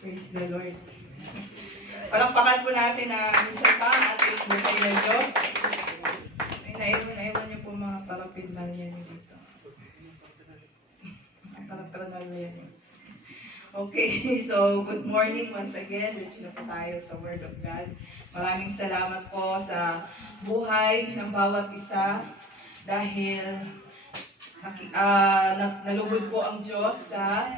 Praise the Lord. Palakpakan po natin na minsan pa ang ating buhay na Diyos. Ay, naiwan niyo po mga paraphernalia niyo dito. Ang paraphernalia niyo. Okay, so good morning once again. Diretso na po tayo sa Word of God. Maraming salamat po sa buhay ng bawat isa dahil nalugod po ang Diyos sa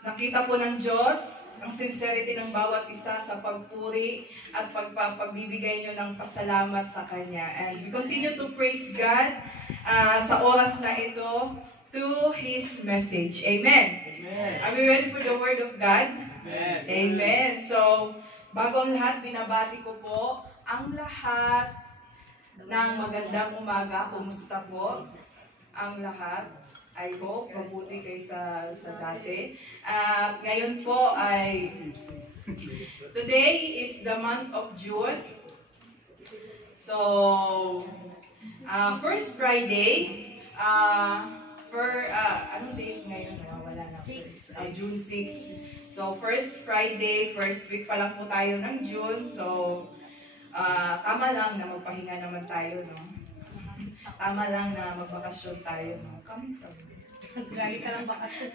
nakita po ng Diyos ang sincerity ng bawat isa sa pagpuri at pagbibigay nyo ng pasalamat sa Kanya. And we continue to praise God sa oras na ito through His message. Amen. Amen. Are we ready for the Word of God? Amen. Amen. So, bago ang lahat, binabati ko po ang lahat ng magandang umaga. Kumusta po ang lahat? I hope mabuti kayo sa dati. Ngayon po ay today is the month of June. So first Friday anong date ngayon? Wala na. June 6. So first Friday, first week pa lang po tayo ng June. So tama lang na magpahinga naman tayo, no? Tama lang na magbakasyon tayo, no? Coming from gaya ka lang bakasyon.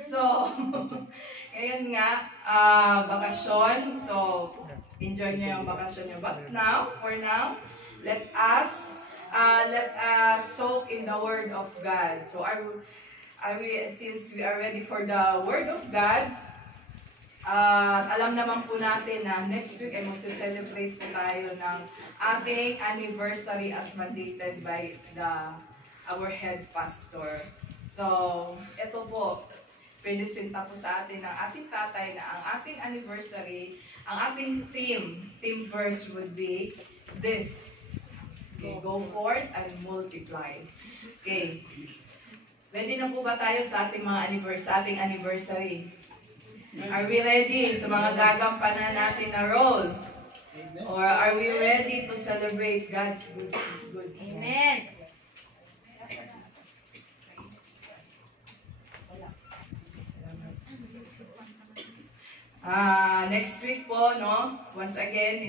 So, ngayon nga, bakasyon. So, enjoy nyo yung bakasyon nyo. But now, for now, let us soak in the Word of God. So, since we are ready for the Word of God, alam naman po natin na next week ay magse-celebrate po tayo ng ating anniversary as mandated by our head pastor. So, ito po, pinisita po sa atin ng ating tatay na ang ating anniversary, ang ating theme verse would be this. Okay, go forth and multiply. Okay. Ready na po ba tayo sa ating anniversary? Are we ready sa mga gagampanan natin na role? Or are we ready to celebrate God's good? Amen. Next week po, no? Once again,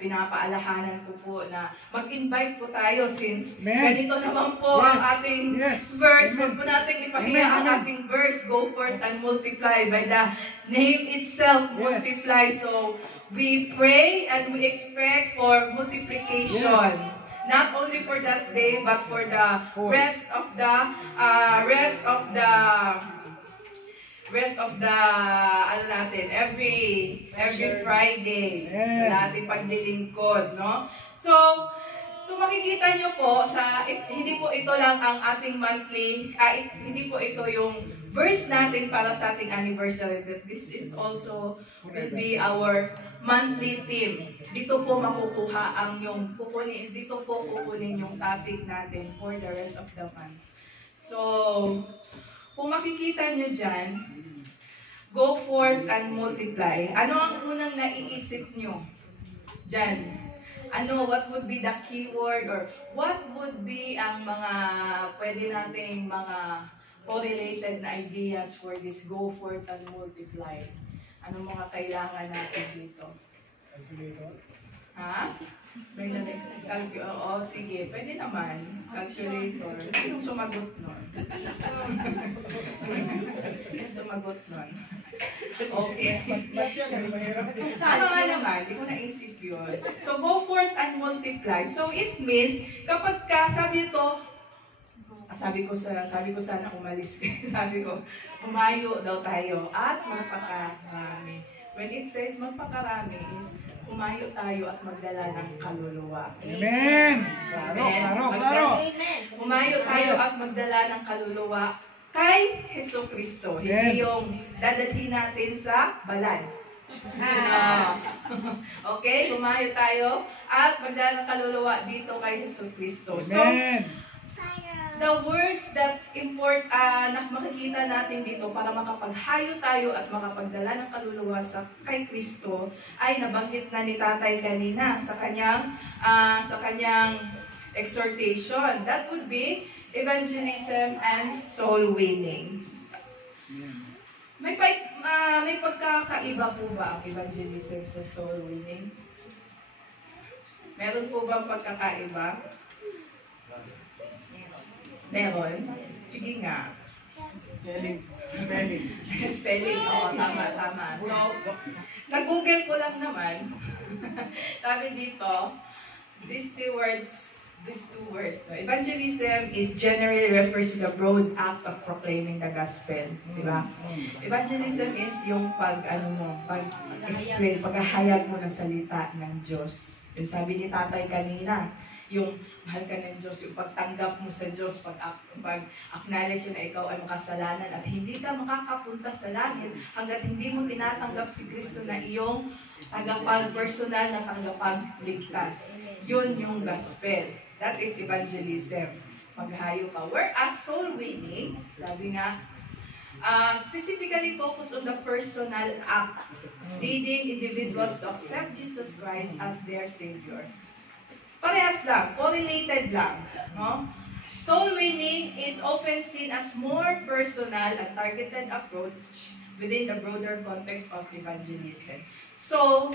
pinapaalahanan ko po na mag-invite po tayo since ganito naman po ang ating verse. Huwag po natin ipahinga ang ating verse. Go forth and multiply. By the name itself, multiply. So, we pray and we expect for multiplication. Not only for that day, but for the rest of the every Friday natin paglilingkod, no? So makikita nyo po hindi po ito lang ang ating monthly, hindi po ito yung verse natin para sa ating anniversary, that this is also will be our monthly theme. Dito po makukuha dito po kukunin yung topic natin for the rest of the month. So, kung makikita nyo dyan, go forth and multiply. Ano ang unang naiisip nyo dyan? What would be the keyword or what would be ang mga pwede nating mga correlated na ideas for this go forth and multiply? Ano mga kailangan natin dito? Calculator? Ha? Oo, sige. Pwede naman. Calculator. Sinong sumagot nun? Sinong sumagot nun? Okay. Tama nga naman. Hindi ko naisip yun. So, go forth and multiply. So, it means, kapag sabi ko sana umalis. Sabi ko, umayo daw tayo at magpakarami. When it says magpakarami is umayo tayo at magdala ng kaluluwa. Amen! Klaro. Umayo tayo at magdala ng kaluluwa kay Hesus Kristo. Hindi yung dadalhin natin sa balad. Okay? Umayo tayo at magdala ng kaluluwa dito kay Hesus Kristo. So, the words that na makikita natin dito para makapaghayo tayo at makapagdala ng kaluluwa kay Kristo ay nabanggit na ni Tatay kanina sa kanyang exhortation. That would be evangelism and soul winning. may pagkakaiba po ba ang evangelism sa soul winning? Meron po bang pagkakaiba? Meron? Sige nga. Spelling. Spelling, oo, tama. So, nag-google ko lang naman. Sabi dito, these two words. No? Evangelism is generally refers to the broad act of proclaiming the gospel. Di ba? Evangelism is yung pag-explain, paghahayag mo ng salita ng Diyos. Yung sabi ni tatay kanina, yung mahal ka ng Diyos, yung pagtanggap mo sa Diyos, pag-acknowledge na ikaw ay makasalanan at hindi ka makakapunta sa langit hanggat hindi mo tinatanggap si Kristo na iyong personal na tagapagligtas. Yun yung gospel. That is evangelism. Maghayo ka. Whereas soul winning, sabi nga, specifically focus on the personal act, leading individuals to accept Jesus Christ as their Savior. Parehas lang, correlated lang. No? Soul winning is often seen as more personal and targeted approach within the broader context of evangelism. So,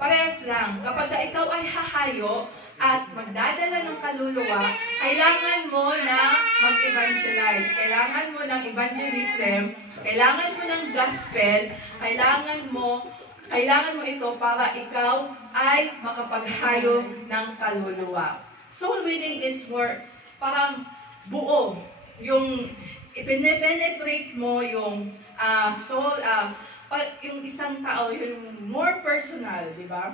parehas lang. Kapag ikaw ay hahayo at magdadala ng kaluluwa, kailangan mo na mag-evangelize. Kailangan mo ng evangelism, kailangan mo ng gospel, kailangan mo ito para ikaw ay makapaghayo ng kaluluwa. Soul winning is more, parang buo. Yung ipinepenetrate mo yung soul, yung isang tao, yung more personal, di ba?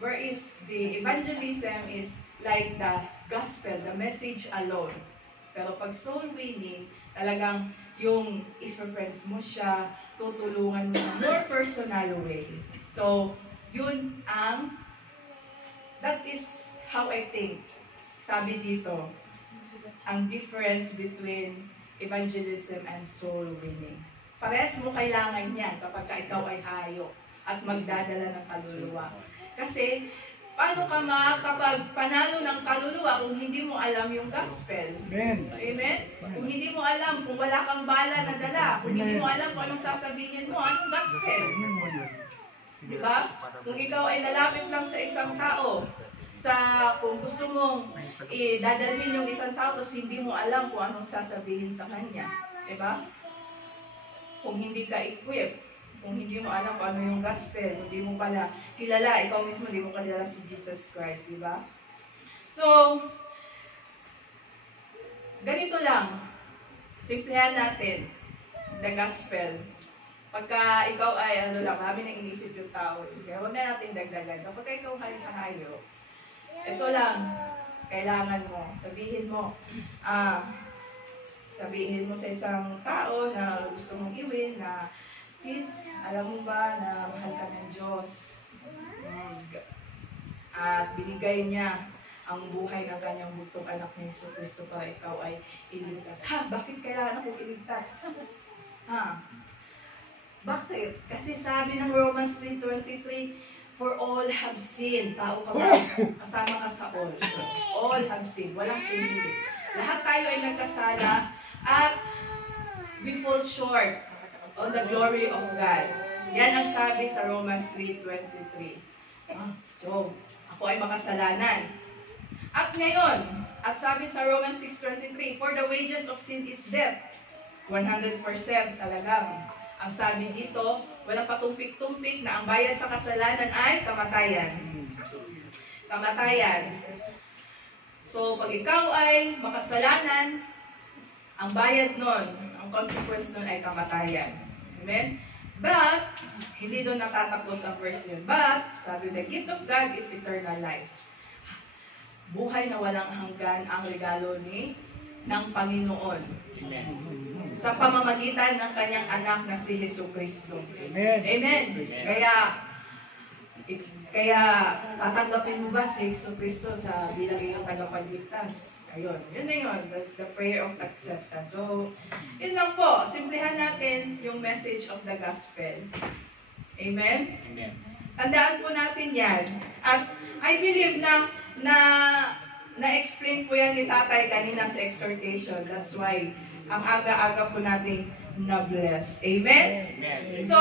Whereas the evangelism is like the gospel, the message alone. Pero pag soul winning, talagang yung i-friends mo siya, tutulungan mo sa more personal way. So, that is how I think. Sabi dito, ang difference between evangelism and soul winning. Parehas mo kailangan yan kapag ikaw ay hayo at magdadala ng kaluluwa. Kasi, paano ka makakapagpanalo ng kaluluwa kung hindi mo alam yung gospel? Amen. Amen? Kung hindi mo alam, kung wala kang bala na dala, kung hindi mo alam kung anong sasabihin mo, anong gospel? Di ba? Kung ikaw ay lalapit lang sa isang tao, kung gusto mong dadalhin yung isang tao, tapos hindi mo alam kung anong sasabihin sa kanya. Di ba? Kung hindi ka equipped, kung hindi mo alam kung ano yung gospel, hindi mo pala kilala, ikaw mismo hindi mo kilala si Jesus Christ, di ba? So, ganito lang. Simplihan natin the gospel. Pagka ikaw ay, marami nang inisip yung tao. Kaya huwag na natin dagdagan. Kapag ikaw ay kahayo, ito lang, kailangan mo. Sabihin mo sa isang tao na gusto mong iwin na, sis, alam mo ba na mahal ka ng Diyos? At binigay niya ang buhay ng kanyang bugtong anak ni Jesus Kristo para ikaw ay iligtas. Bakit kailangan akong iligtas? Bakit? Kasi sabi ng Romans 3:23, for all have sinned. Tao ka ba? Kasama ka sa all. All have sinned. Walang pinili. Lahat tayo ay nagkasala at we fall short on the glory of God. Yan ang sabi sa Romans 3:23. So, ako ay makasalanan. At ngayon, at sabi sa Romans 6:23, for the wages of sin is death. 100% talagang. Ang sabi dito, walang patumpik-tumpik na ang bayad sa kasalanan ay kamatayan. Kamatayan. So, pag ikaw ay makasalanan, ang bayad nun, ang consequence nun ay kamatayan. Amen? But, hindi doon natatapos ang verse yun. But, sabi, the gift of God is eternal life. Buhay na walang hanggan ang regalo ng Panginoon. Amen. Sa pamamagitan ng kanyang anak na si Jesucristo. Amen. Amen. Kaya tatanggapin mo ba si Jesucristo sa bilang iyong tagapagligtas? Ayun. Yun na yun. That's the prayer of acceptance. So, yun lang po. Simplihan natin yung message of the gospel. Amen? Amen. Tandaan po natin yan. At I believe na-explain po yan ni Tatay kanina sa exhortation. That's why ang aga-aga po natin na blessed. Amen? Amen. So,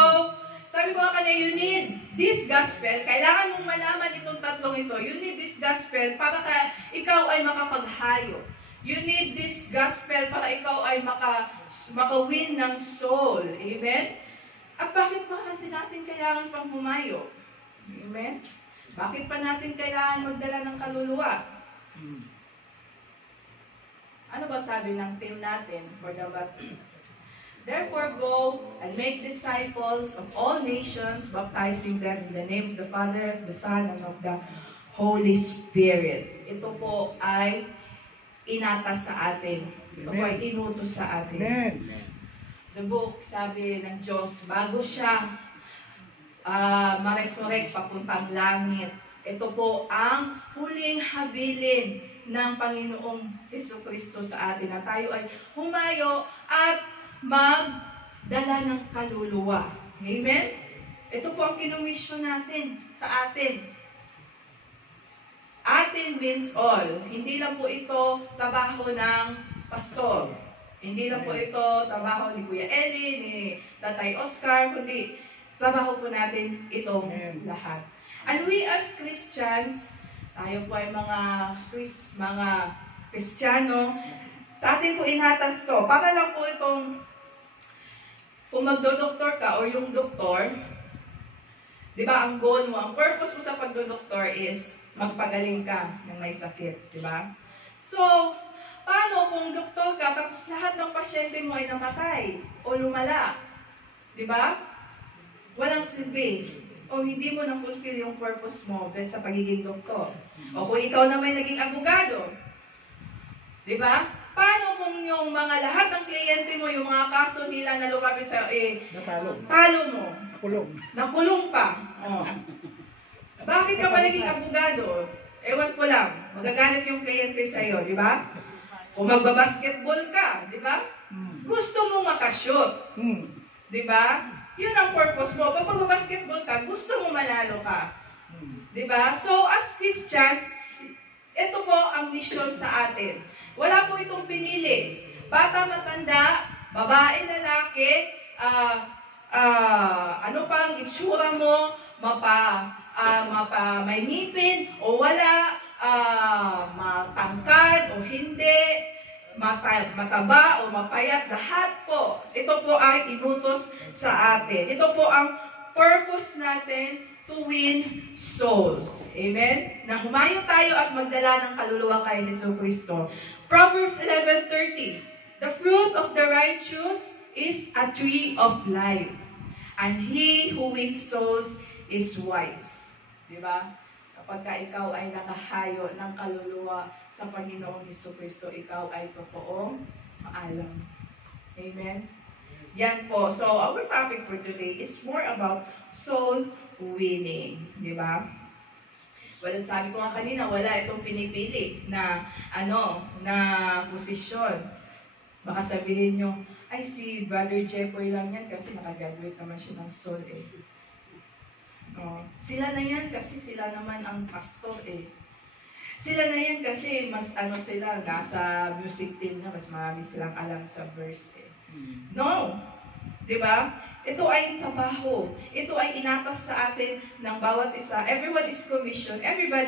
sabi ko nga kanina, you need this gospel. Kailangan mong malaman itong tatlong ito. You need this gospel para ikaw ay makapaghayo. You need this gospel para ikaw ay maka-win ng soul. Amen? At bakit pa kasi natin kailangan pang humayo? Amen? Bakit pa natin kailangan magdala ng kaluluwa? Ano ba sabi ng team natin for the baptism? Therefore, go and make disciples of all nations, baptizing them in the name of the Father, of the Son, and of the Holy Spirit. Ito po ay inatas sa atin. Ito po ay inutos sa atin. Amen. The book, sabi ng Diyos, bago siya ma-resurrect papuntang langit, ito po ang huling habilin ng Panginoong Jesucristo sa atin na tayo ay humayo at magdala ng kaluluwa. Amen? Ito po ang kinumisyon natin sa atin. Atin means all. Hindi lang po ito trabaho ng pastor. Hindi lang po ito trabaho ni Kuya Eli, ni Tatay Oscar, kundi trabaho po natin itong lahat. And we as Christians, tayo po ay mga Kristiyano, sa atin po inatas to. Para lang po itong, kung magdodoktor ka o yung doktor, di ba, ang goal mo, ang purpose mo sa pagdodoktor is magpagaling ka ng may sakit, di ba? So, paano kung doktor ka, tapos lahat ng pasyente mo ay namatay o lumala? Di ba? Walang silbi. O hindi mo na-fulfill yung purpose mo sa pagiging doktor. O kung ikaw na may naging abogado, di ba? Paano kung yung mga lahat ng kliyente mo, yung mga kaso nila na lumapit sa talo mo, nakulong pa. O. Bakit ka pa naging abogado? Ewan ko lang, magagalit yung kliyente sa'yo, di ba? Kung magbabasketball ka, di ba? Gusto mo makashoot. Di ba? Yun ang purpose mo. Pag magbabasketball ka, gusto mo manalo ka. Di ba? So, as Christians, ito po ang mission sa atin. Wala po itong pinili. Bata, matanda, babae, lalaki, ano pa ang itsura mo, may ngipin o wala, matangkad o hindi, mataba o mapayat, lahat po. Ito po ay inutos sa atin. Ito po ang purpose natin to win souls. Amen? Na humayo tayo at magdala ng kaluluwa kay Jesucristo. Proverbs 11:30. The fruit of the righteous is a tree of life, and he who wins souls is wise. Diba? Kapag ikaw ay nakahayo ng kaluluwa sa Panginoong Jesucristo, ikaw ay totoong maalam. Amen? Yan po. So, our topic for today is more about soul winning. Diba? Well, sabi ko nga kanina, wala itong pinipili na, na posisyon. Baka sabihin nyo, ay si Brother Jeffoy lang yan kasi nakagraduate naman siya ng soul eh. Sila na yan kasi sila naman ang pastor eh. Sila na yan kasi mas sila, nasa music team na, mas marami silang alam sa verse eh. No! Diba? Ito ay trabaho. Ito ay inatas sa atin ng bawat isa. Everybody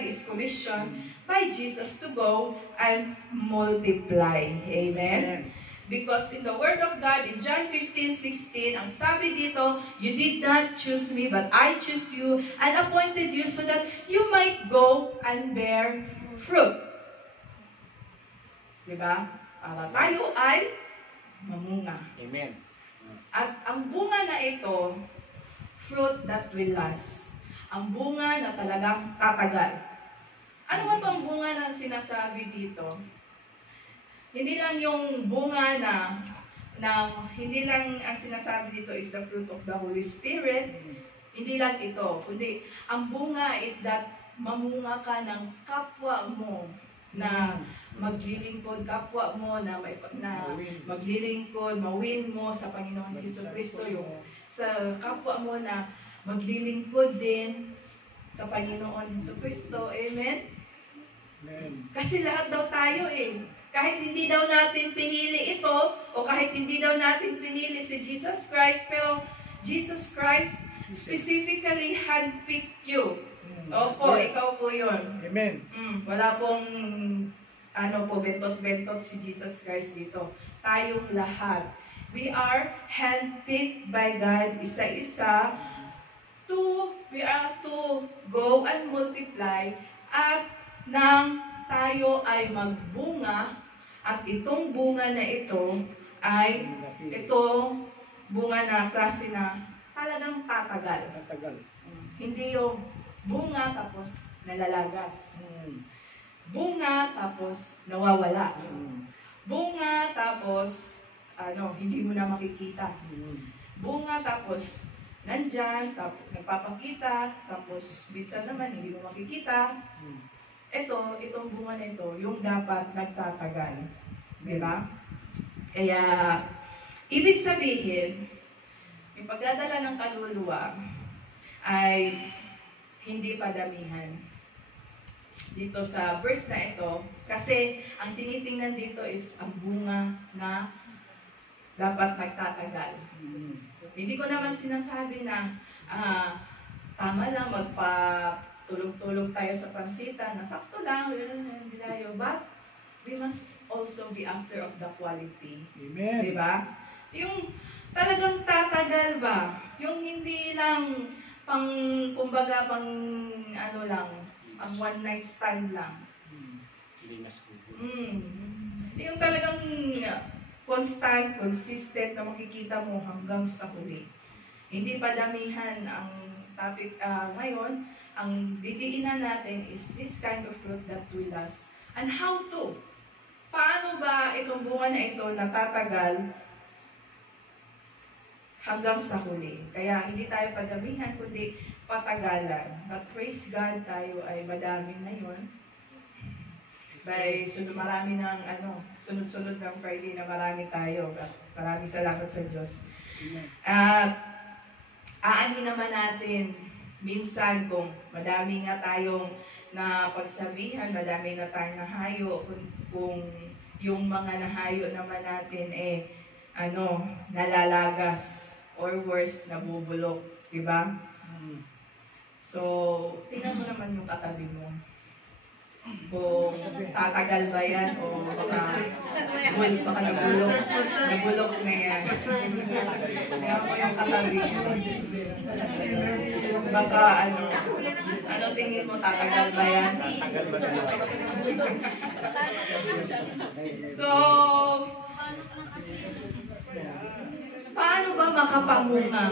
is commissioned by Jesus to go and multiply. Amen? Because in the Word of God, in John 15:16, ang sabi dito, you did not choose me, but I choose you and appointed you so that you might go and bear fruit. Diba? Para tayo ay mamunga. Amen. At ang bunga na ito, fruit that will last. Ang bunga na talagang tatagal. Ano ba itong bunga na sinasabi dito? Hindi lang yung bunga hindi lang ang sinasabi dito is the fruit of the Holy Spirit. Hindi lang ito. Kundi, ang bunga is that mamunga ka ng kapwa mo na maglilingkod, kapwa mo na maglilingkod, mawin mo sa Panginoong Jesucristo, yung sa kapwa mo na maglilingkod din sa Panginoon Jesucristo. Amen? Amen. Kasi lahat daw tayo eh. Kahit hindi daw natin pinili ito, o kahit hindi daw natin pinili si Jesus Christ, pero Jesus Christ specifically handpicked you. Opo, Yes. ikaw po yun. Amen. Wala pong bentot-bentot si Jesus Christ dito. Tayong lahat. We are handpicked by God, isa-isa, we are to go and multiply, at nang tayo ay magbunga, at itong bunga na ito ay itong bunga na klase na talagang tatagal. Hindi yung bunga tapos nalalagas. Bunga tapos nawawala. Bunga tapos hindi mo na makikita. Bunga tapos nandyan, tapos nagpapakita, tapos minsan naman hindi mo makikita. Itong bunga na ito, yung dapat nagtatagal. Diba? Kaya, ibig sabihin, yung pagdadala ng kaluluwa ay hindi padamihan. Dito sa verse na ito, kasi ang tinitingnan dito is ang bunga na dapat magtatagal. Hindi ko naman sinasabi na tama lang magpa-tulog-tulog tayo sa pansitan, na sakto lang, hindi tayo. But we must also be after of the quality. Amen. Diba? Yung talagang tatagal ba? Yung hindi lang kumbaga pang ang one night stand lang. Yung talagang constant, consistent na makikita mo hanggang sa huli. Hindi padamihan ang topic ngayon. Ang didiinan natin is this kind of fruit that will last. And how to? Paano ba itong bunga na ito natatagal hanggang sa huli? Kaya hindi tayo padamihan, kundi patagalan. But praise God, tayo ay madami ngayon. Marami ng sunod-sunod ng Friday na marami tayo. Maraming salamat sa Diyos. At aanin naman natin minsan kung madami nga tayong na pagsabihan, madami na tayong nahayo, kung yung mga nahayo naman natin nalalagas or worse, nabubulok, diba? So, tingnan mo naman yung katabi mo. Kung tatagal ba yan o baka nabulok na yan. Kaya ko yung katabi mo. Baka ano tingin mo, tatagal ba yan? So, paano ba makapamunga?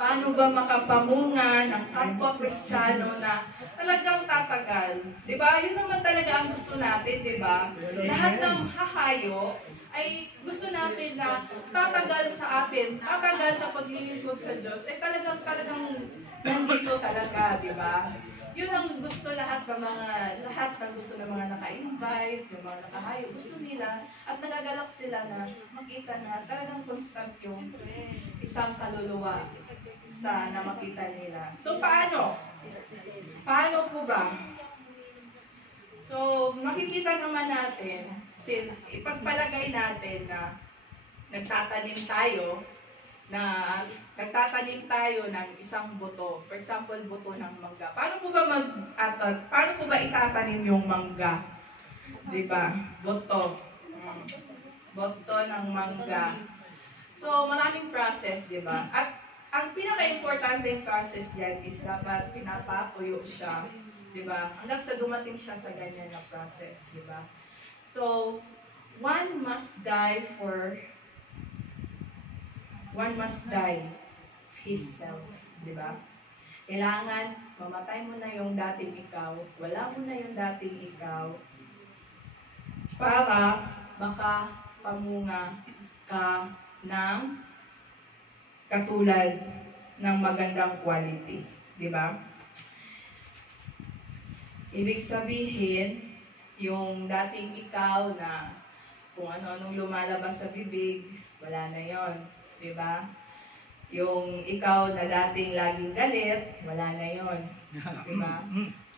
Paano ba makapamunga ng kapwa Kristiyano na talagang tatagal? Diba? Yun naman talaga ang gusto natin, diba? Lahat ng hahayo ay gusto natin na tatagal sa atin, tatagal sa paglilingkod sa Diyos, ay talagang nandito talaga, diba? Yun ang gusto lahat ng gusto ng mga naka-invite, yung mga nakahayo, gusto nila, at nagagalak sila na makita na talagang constant yung isang kaluluwa na makita nila. So, paano? Paano po ba? So, makikita naman natin, since ipagpalagay natin na nagtatanim tayo ng isang buto. For example, buto ng mangga. Paano po ba itatanim yung mangga? Diba? Buto. Buto ng mangga. So, maraming process, diba? At ang pinaka-importanteng process dyan is dapat pinapatuyo siya, di ba? Hanggang sa dumating siya sa ganyan na process, di ba? So, one must die himself, di ba? Kailangan mamatay mo na yung dating ikaw, wala mo na yung dating ikaw, para makapamunga ka ng katulad ng magandang quality. Di ba? Ibig sabihin, yung dating ikaw na kung ano-anong lumalabas sa bibig, wala na yon, di ba? Yung ikaw na dating laging galit, wala na yon, di ba?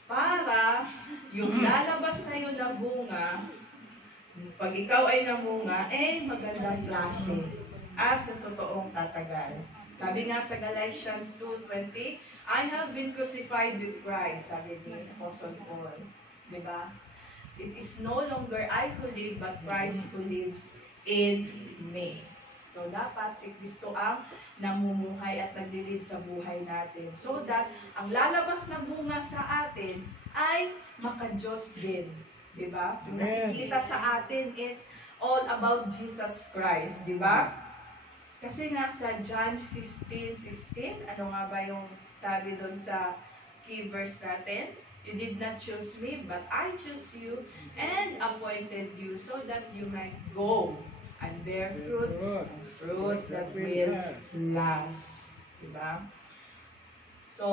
Para yung lalabas sa'yo na bunga Pag ikaw ay namunga, magandang klase at totoong tatagal. Sabi nga sa Galatians 2:20, I have been crucified with Christ, sabi ni Apostle Paul. Diba? It is no longer I who live, but Christ who lives in me. So, dapat si Kristo ang namumuhay at naglilid sa buhay natin. So that, ang lalabas na bunga sa atin ay maka-Diyos din. Diba? Yung nakikita sa atin is all about Jesus Christ. Diba? Kasi nga sa John 15:16, ano nga ba yung sabi doon sa key verse natin? You did not choose me, but I chose you and appointed you so that you might go and bear fruit that will last. Diba? So,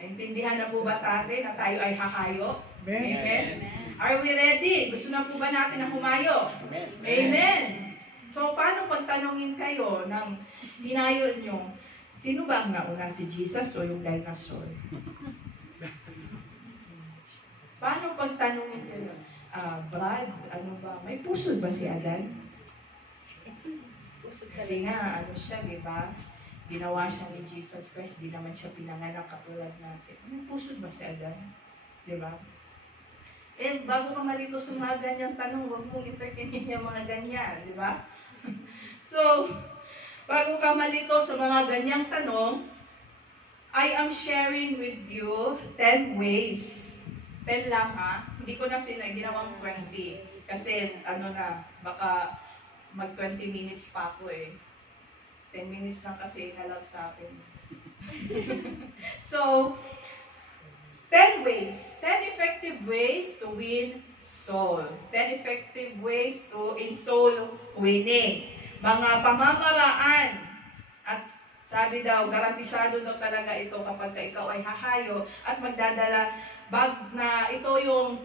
naintindihan na po ba natin na tayo ay hahayo? Amen? Are we ready? Gusto na po ba natin na humayo? Amen! So, paano pagtanongin kayo ng hinayo nyo, sino ba ang nauna, si Jesus o yung dinosaur? Paano pagtanongin kayo, Brad, ano ba, may pusod ba si Adan? Kasi nga, ano siya, di ba? Ginawa siya ni Jesus Christ, di naman siya pinanganak katulad natin. May pusod ba si Adan? Di ba? Bago ka malito sa mga ganyang tanong, huwag mong entertainin yung mga ganyan, di ba? So, bago ka malito sa mga ganyang tanong, I am sharing with you 10 ways. 10 lang ha. Hindi ko na ginawang 20. Kasi, baka mag 20 minutes pa ako 10 minutes lang kasi inallow sa akin. So, 10 ways. 10 effective ways to win soul. 10 effective ways in soul winning. Mga pamamaraan. At sabi daw, garantisado daw talaga ito kapag ikaw ay hahayo at magdadala na ito yung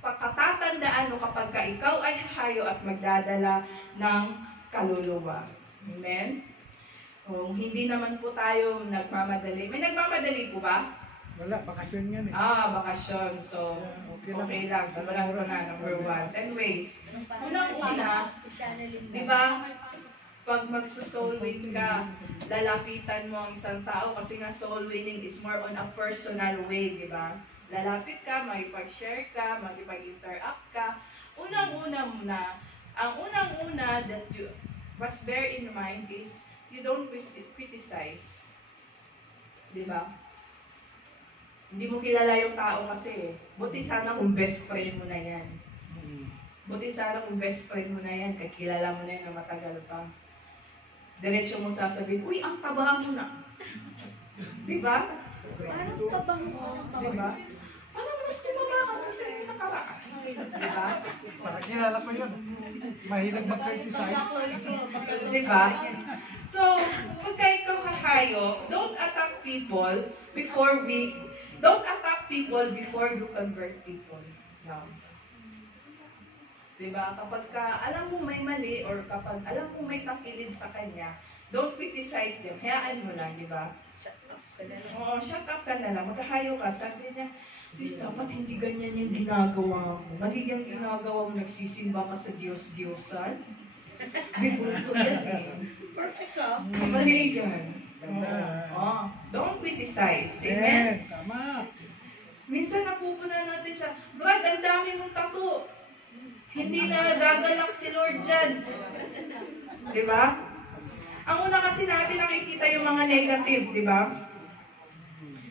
pagkatatandaan mo kapag ikaw ay hahayo at magdadala ng kaluluwa. Amen? Kung hindi naman po tayo nagmamadali. May nagmamadali po ba? Wala, bakasyon yan bakasyon. So, okay lang. Simulan ko na, number 1. 10 ways. Unang-una, di ba, pag magso-soul win ka, lalapitan mo ang isang tao kasi nga soul winning is more on a personal way, di ba? Lalapit ka, makipag-share ka, makipag-interact ka. Ang unang-una that you must bear in mind is you don't criticize. Di ba? Hindi mo kilala yung tao kasi. Buti sana kung best friend mo na yan. Buti sana kung best friend mo na yan, kakilala mo na yan na matagal pa. Diretso mo sasabihin, uy, ang taba mo na. Diba? Parang tabang mo. Diba? Parang mas tumaba ka kasi nakaraan. Diba? Para kilala ko yun. Mahilig mag-criticize. Diba? So, pagka ikaw hahayo, don't attack people before you convert people. No. Diba? Kapag alam mo may mali or kapag alam mo may takilid sa kanya, don't criticize them. Hayaan mo lang, diba? Shut up ka na lang. Oo, shut up ka na lang. Magkahayo ka. Sabi niya, sis, dapat hindi ganyan yung ginagawa mo. Mali yung ginagawa mo, nagsisimba ka sa Diyos-Diyosan. Bibol ko yan Perfect ka. Mali yan. Don't criticize. Amen? Tama. Minsan napupunan natin siya, Brad, ang dami mong tattoo. Hindi na gagalak si Lord dyan. Diba? Ang una kasi natin nakikita yung mga negative, diba?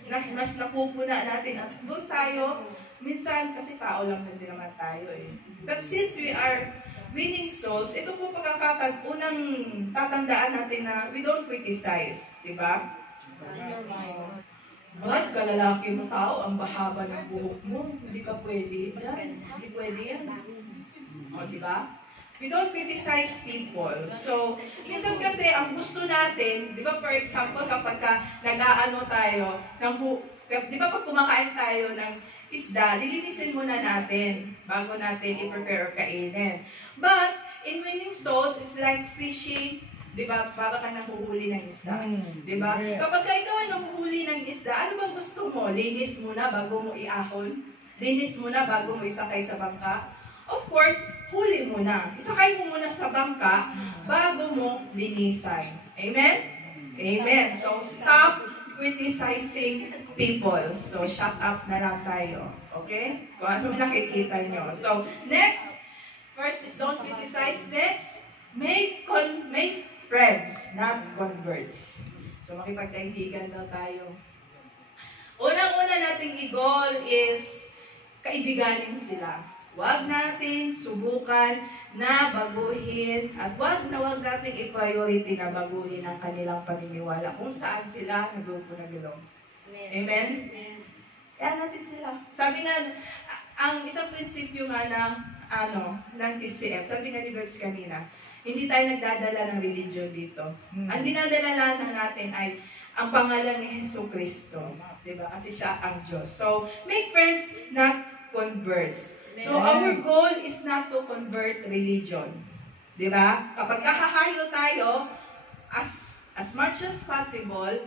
Mas napupuna natin. At doon tayo, minsan kasi tao lang din naman tayo But since we are winning souls, ito po pagkakataon, unang tatandaan natin na we don't criticize, diba? Brad, kalalaki mo tao, ang bahaba ng buhok mo, hindi ka pwede dyan. Hindi pwede yan. Diba? We don't criticize people. So, minsan kasi ang gusto natin, di ba for example, kapag nag-aano tayo, di ba pag kumakain tayo ng isda, lilinisin muna natin bago natin i-prepare or kainin. But, in winning souls, it's like fishing, di ba? Para ka nahuhuli ng isda. Di ba? Kapag ikaw ay nahuhuli ng isda, ano bang gusto mo? Linis muna bago mo iahon? Linis muna bago mo isakay sa bangka? of course, huli mo na. Isakay mo muna sa bangka bago mo linisan. Amen? Amen. So, stop criticizing people. So, shut up na lang tayo. Okay? Kung ano nakikita nyo. So, next, first is don't criticize. Next, make friends, not converts. So, makipagkaibigan daw tayo. Unang-una nating i-goal is kaibiganin sila. Huwag natin subukan na baguhin at huwag natin i-priority na baguhin ang kanilang paniniwala kung saan sila naglupo na gulong. Amen? Kaya natin sila. Sabi nga, ang isang prinsipyo nga ng TCF, sabi nga ni Berts kanina, hindi tayo nagdadala ng religion dito. Ang dinadala lang natin ay ang pangalan ni Hesus Kristo. Diba? Kasi siya ang Diyos. So, make friends, not converts. So, our goal is not to convert religion. Diba? Kapag kahahayo tayo, as much as possible,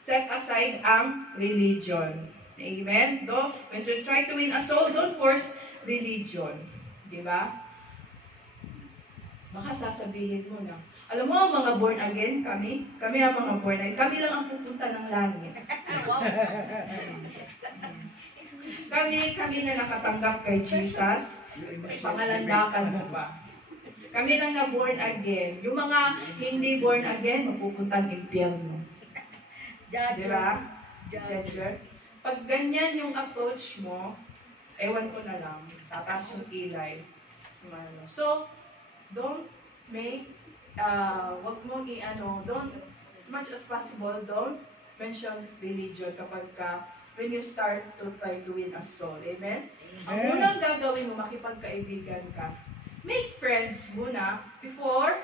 set aside ang religion. Amen? When you try to win a soul, don't force religion. Diba? Baka sasabihin mo na, alam mo, mga born again, kami ang mga born again, kami lang ang pupunta ng langit. Kami na nakatanggap kay Jesus, pangalandakan mo ba? Kami lang na born again. Yung mga hindi born again, mapupuntang impyerno. Diba? Judger. Pag ganyan yung approach mo, ewan ko na lang, tataas yung kilay. So, don't make, wag mo don't, as much as possible, don't mention religion kapag when you start to try to win a soul. Amen? Ang unang gagawin mo, makipagkaibigan ka. Make friends muna before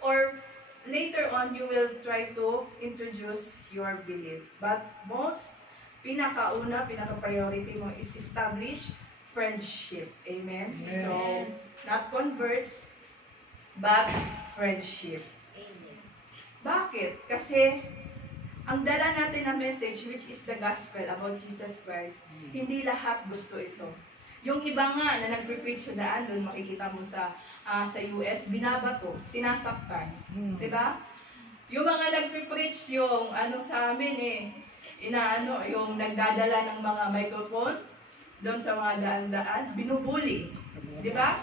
or later on, you will try to introduce your belief. But pinaka-priority mo is establish friendship. Amen? So, not converts, but friendship. Amen. Bakit? Kasi ang dala natin na message, which is the gospel about Jesus Christ, hindi lahat gusto ito. Yung iba nga na nagpe-preach sa daan, doon makikita mo sa US, binabato, sinasaktan. Diba? Yung mga nagpe-preach, yung sa amin yung nagdadala ng mga microphone, doon sa mga daan-daan, binubuli. Diba?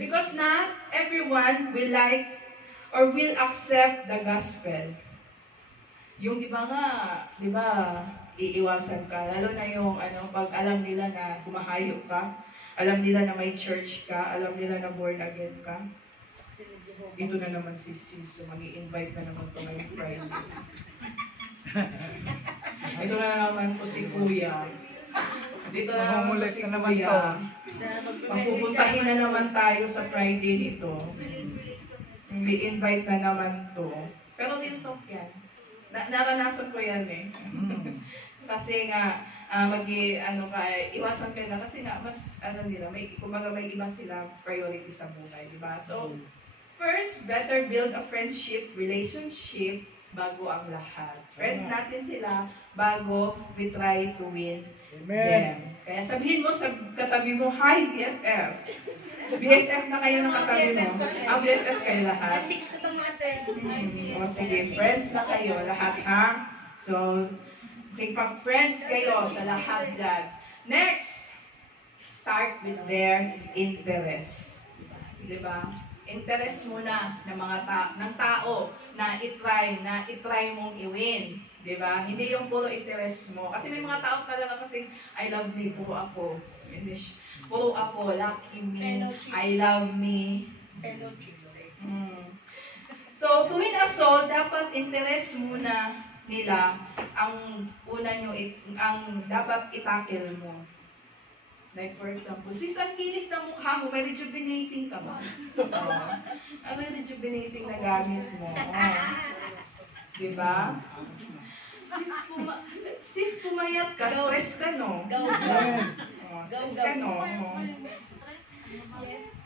Because not everyone will like or will accept the gospel. Yung iba nga, di ba, iiwasan ka. Lalo na yung pag alam nila na kumahayo ka, alam nila na may church ka, alam nila na born again ka. Ito na naman si Sis, so mag-i-invite na naman ito ngayong Friday. Ito na naman po si Kuya. Dito na naman po si Kuya. Magpupuntahin na naman tayo sa Friday nito. I-invite na naman to. Pero real talk yan. Naranasan ko yan eh. Kasi nga, iwasan ka na kasi nga, mas, kumbaga may iba sila priority sa buhay, di ba? So, first, better build a friendship, relationship, bago ang lahat. Friends natin sila, bago we try to win them. Kaya sabihin mo sa katabi mo, hi BFF. BFF na kayo ng katabi mo. Ang BFF kayo lahat. Chicks ko itong natin. O sige, friends na kayo lahat ha. So, friends kayo sa lahat dyan. Next, start with their interest. Diba? Interest muna ng ng tao na i-try mong i-win. Diba? Hindi yung puro interest mo. Kasi may mga tao talaga kasi, I love me, puro ako. Puro ako, lucky me, I love me. Fellow chicks. So, to win a soul, dapat interest muna nila ang dapat itakil mo. Like for example, sis, ang kinis na mukha mo, may rejuvenating ka ba? Ano yung rejuvenating na gamit mo? Diba? Sis, pumayat ka, stress ka, no? Stress ka, no?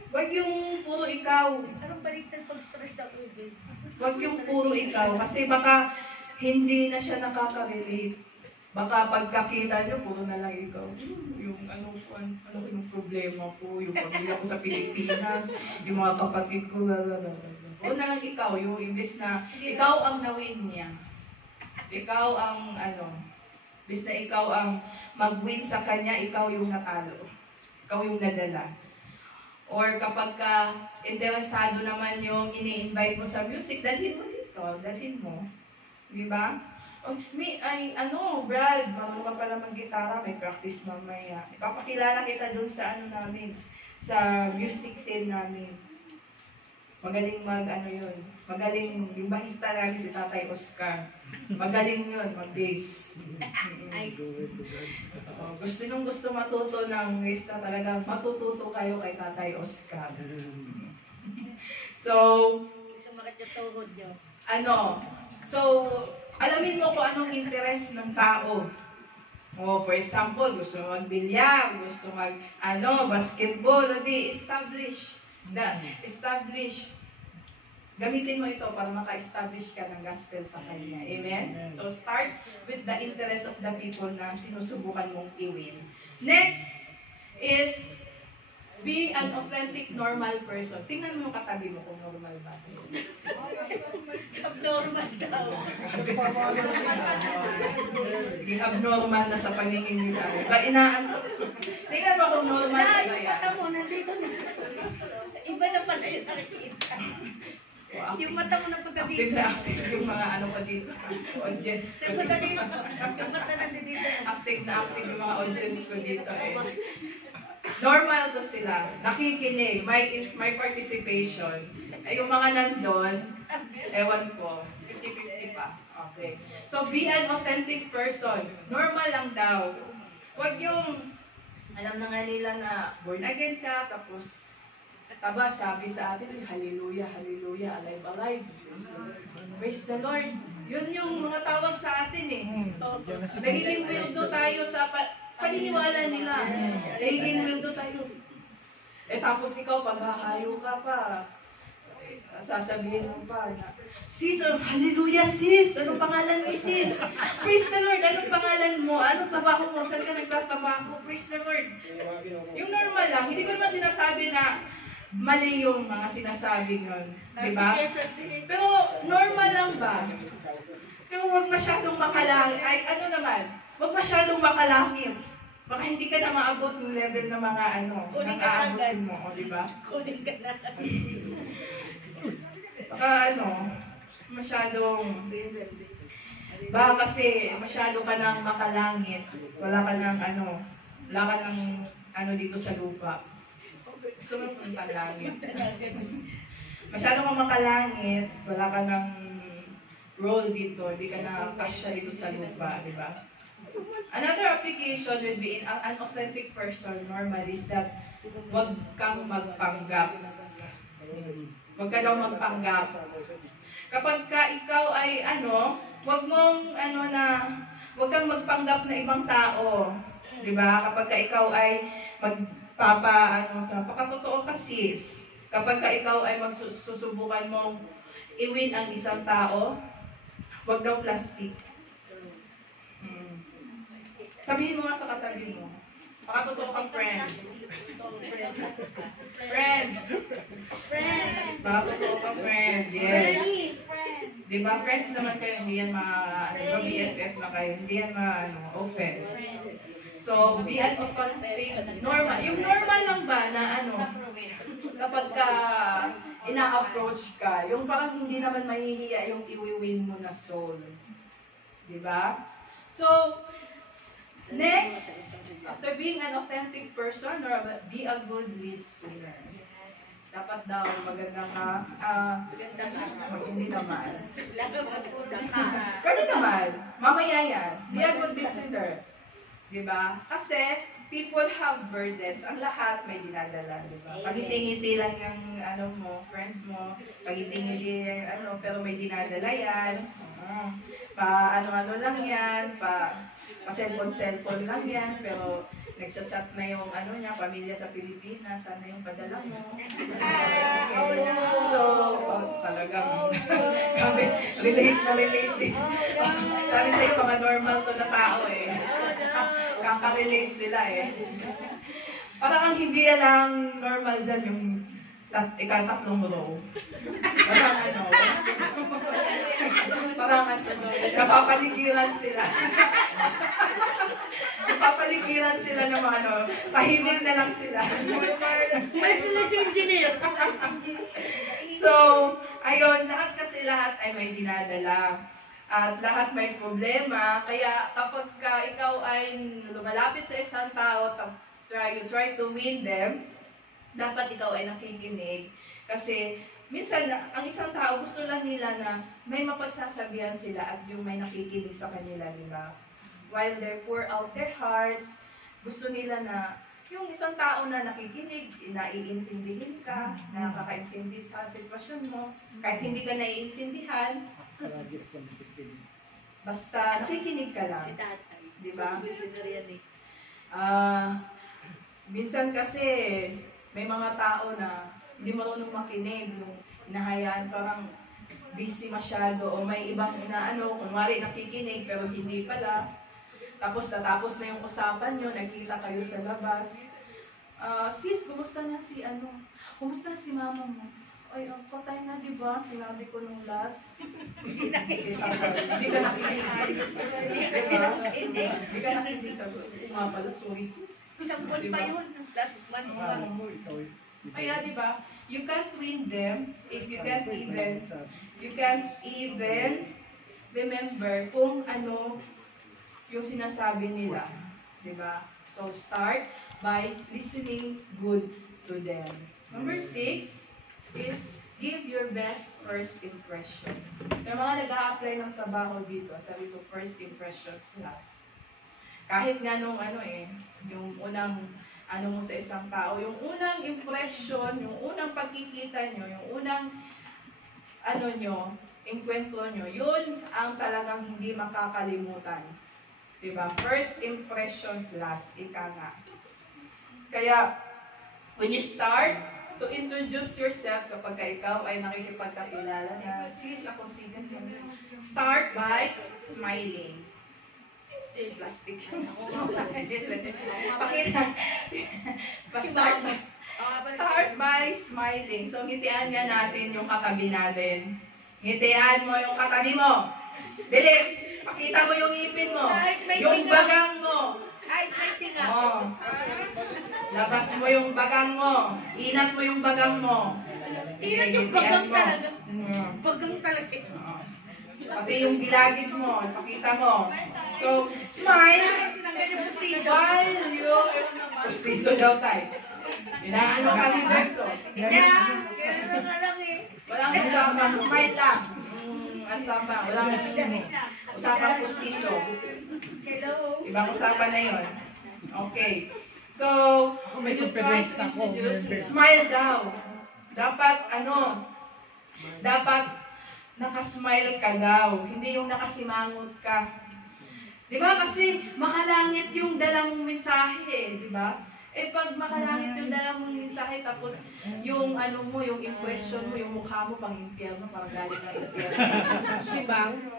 Wag yung puro ikaw. Anong baliktad pag stress sa ulo? Wag yung puro ikaw. Kasi baka hindi na siya nakaka-relate. Baka pagkakita nyo, puro na lang ikaw. Yung ano yung problema ko, yung pamilya ko sa Pilipinas, yung mga kapatid ko, puro na lang ikaw, yung imbes na ikaw ang nawin niya. Ikaw ang imbes na ikaw ang mag-win sa kanya, ikaw yung natalo. Ikaw yung nadala. Or kapag ka interesado naman yung ini-invite mo sa music, dalhin mo dito, dalhin mo. Di ba? Oh, Brad, marunong ka pala mag-gitara, may practice mamaya. Ipapakilala kita dun sa namin, sa music team namin. Magaling magaling yung bahista namin si Tatay Oscar. Magaling yun, mag-bass. Gusto matuto ng bahista talaga, matututo kayo kay Tatay Oscar. So, alamin mo kung anong interest ng tao. For example, gusto mo mag-bilyar, gusto basketball, establish. Gamitin mo ito para maka-establish ka ng gospel sa kanya. Amen? So, start with the interest of the people na sinusubukan mong i-win. Next is, be an authentic, normal person. Tingnan mo yung katabi mo kung normal ba. Abnormal daw. Yung abnormal na sa paningin nyo. Inaantok. Tingnan mo kung normal ba Yung mata mo, nandito na. Iba na pala yung nakikita. Yung mata mo na punta dito. Active yung mga pa dito. Audience ko Punta dito. dito. Yung mata nandito. Active yung mga audience ko dito Normal to sila. Nakikinig. May participation. Yung mga nandun, ewan ko, 50-50 pa. Okay. So, be an authentic person. Normal lang daw. Huwag yung, alam na nga nila na born again ka, tapos, sabi sa atin, hallelujah, hallelujah, alive, alive. Praise the Lord. Yun yung mga tawag sa atin Nagiging weirdo tayo sa paniniwala nila. Nagiging weirdo tayo. Tapos ikaw, paghahayo ka pa, sasabihin mo pa na, sis, hallelujah sis, anong pangalan mo sis? Praise the Lord, anong pangalan mo? Anong trabaho mo? Saan ka nagtatrabaho? Praise the Lord. Yung normal lang, hindi ko naman sinasabi na mali yung mga sinasabi nun. Diba? Pero normal lang ba? Pero huwag masyadong makalangit. Huwag masyadong makalangit. Baka hindi ka na maabot yung level ng mga ng aabotin mo, diba? Kunin ka na. Baka masyadong, kasi masyado ka nang makalangit. Wala ka nang dito sa lupa. Gusto mo punta langit. Masyado kang makalangit, wala ka nang role dito, hindi ka na kasya dito sa lupa, di ba? Another application would be in an authentic person normal is that huwag kang magpanggap. Huwag ka daw magpanggap. Kapag ka ikaw ay huwag kang magpanggap na ibang tao. Di ba? Kapag ka ikaw ay pakatotoo ka sis. Kapag ka ikaw ay magsusubukan mong i-win ang isang tao, huwag daw plastic. Sabihin mo nga sa katabi mo. Pakatotoo kang friend. Friend. Pakatotoo kang friend. Yes. Diba? Friends naman kayo, hindi yan BFF na kayo, hindi yan offend. So, be an authentic, normal. Yung normal lang ba na kapag ka ina-approach ka, yung parang hindi naman mahihiya yung iwiwin mo na soul. Diba? So, next, after being an authentic person, or be a good listener. Dapat daw maganda ka, hindi naman. Kani naman, mamaya yan, be a good listener. Diba? Kasi, people have burdens. Ang lahat may dinadala, diba? Pagiti-ngiti lang yung friend mo, pagiti-ngiti pero may dinadala yan. Pa-ano lang yan, pa-cellphone lang yan, pero Nagchat-chat na yung pamilya sa Pilipinas, sana yung padala mo. Oh, no. So, talagang kami, relate na relate eh. Sabi sa'yo, mga normal to na tao eh. Kaka-relate sila eh. Parang ang hindi lang normal dyan yung ikatatlong row. Parang napapaligiran sila. Napapaligiran sila ng mga tahimik na lang sila. May sila si engineer. So, ayun, lahat ay may dinadala. At lahat may problema. Kaya kapag ikaw ay lumalapit sa isang tao, you try to win them, dapat ikaw ay nakikinig. Kasi minsan, ang isang tao gusto lang nila na may mapagsasabihan sila at yung may nakikinig sa kanila, di ba? While they pour out their hearts, gusto nila na yung isang tao na nakikinig, naiintindihin ka, nakakaintindi sa sitwasyon mo, kahit hindi ka naiintindihan, basta nakikinig ka lang. Si tatay. Di ba? yan eh. Minsan kasi may mga tao na hindi marunong makinig, yung nahayaan parang busy masyado o may ibang kunwari nakikinig pero hindi pala. Tapos natapos na yung usapan nyo, nagkita kayo sa labas. Sis, kumusta na si Kumusta si mama mo? Ay, patay na, di ba? Sinabi ko nung last. Hindi ka nakikinig. Hindi ka nakikinig. Sabi ko, pala, sorry sis. Isang buwan pa yun. Last month. Kaya di ba, you can't win them if you can't even remember kung ano yung sinasabi nila. Di ba? So start by listening good to them. Number 6 is give your best first impression. Yung mga nag-a-apply ng trabaho dito, sabi ko first impressions last. Kahit nga nung yung unang mo sa isang tao, yung unang impression, yung unang pagkikita nyo, yung unang enkwentro nyo, yun ang talagang hindi makakalimutan. Diba? First impressions last, ika nga. Kaya, when you start to introduce yourself, kapag ikaw ay nakikipagkakilala na, sis, ako si ganito. Start by smiling. Plastic. Start by smiling. So, ngitian nga natin yung katabi natin. Ngitian mo yung katabi mo. Bilis! Pakita mo yung ngipin mo. Yung bagang mo. Ay, may tinga. Oh. Labas mo yung bagang mo. Inat mo yung bagang mo. Inat yung bagang talaga. Mm. Bagang talaga. Pati yung gilagid mo, pakita mo. So, smile. While you... Pustiso daw tayo. Inaano ka ni Benzo. Gano'n nga lang eh. Walang usapang smile lang. Asama, walang usapang pustiso. Hello. Ibang usapan na yun. Okay. So, when you try to introduce, smile daw. Dapat, dapat nakasmile ka daw. Hindi yung nakasimangot ka. Di ba? Kasi makalangit yung dala mong mensahe, di ba? Pag makalangit yung dala mong mensahe, tapos yung yung impression mo, yung mukha mo pang impyerno, parang galing ng impyerno.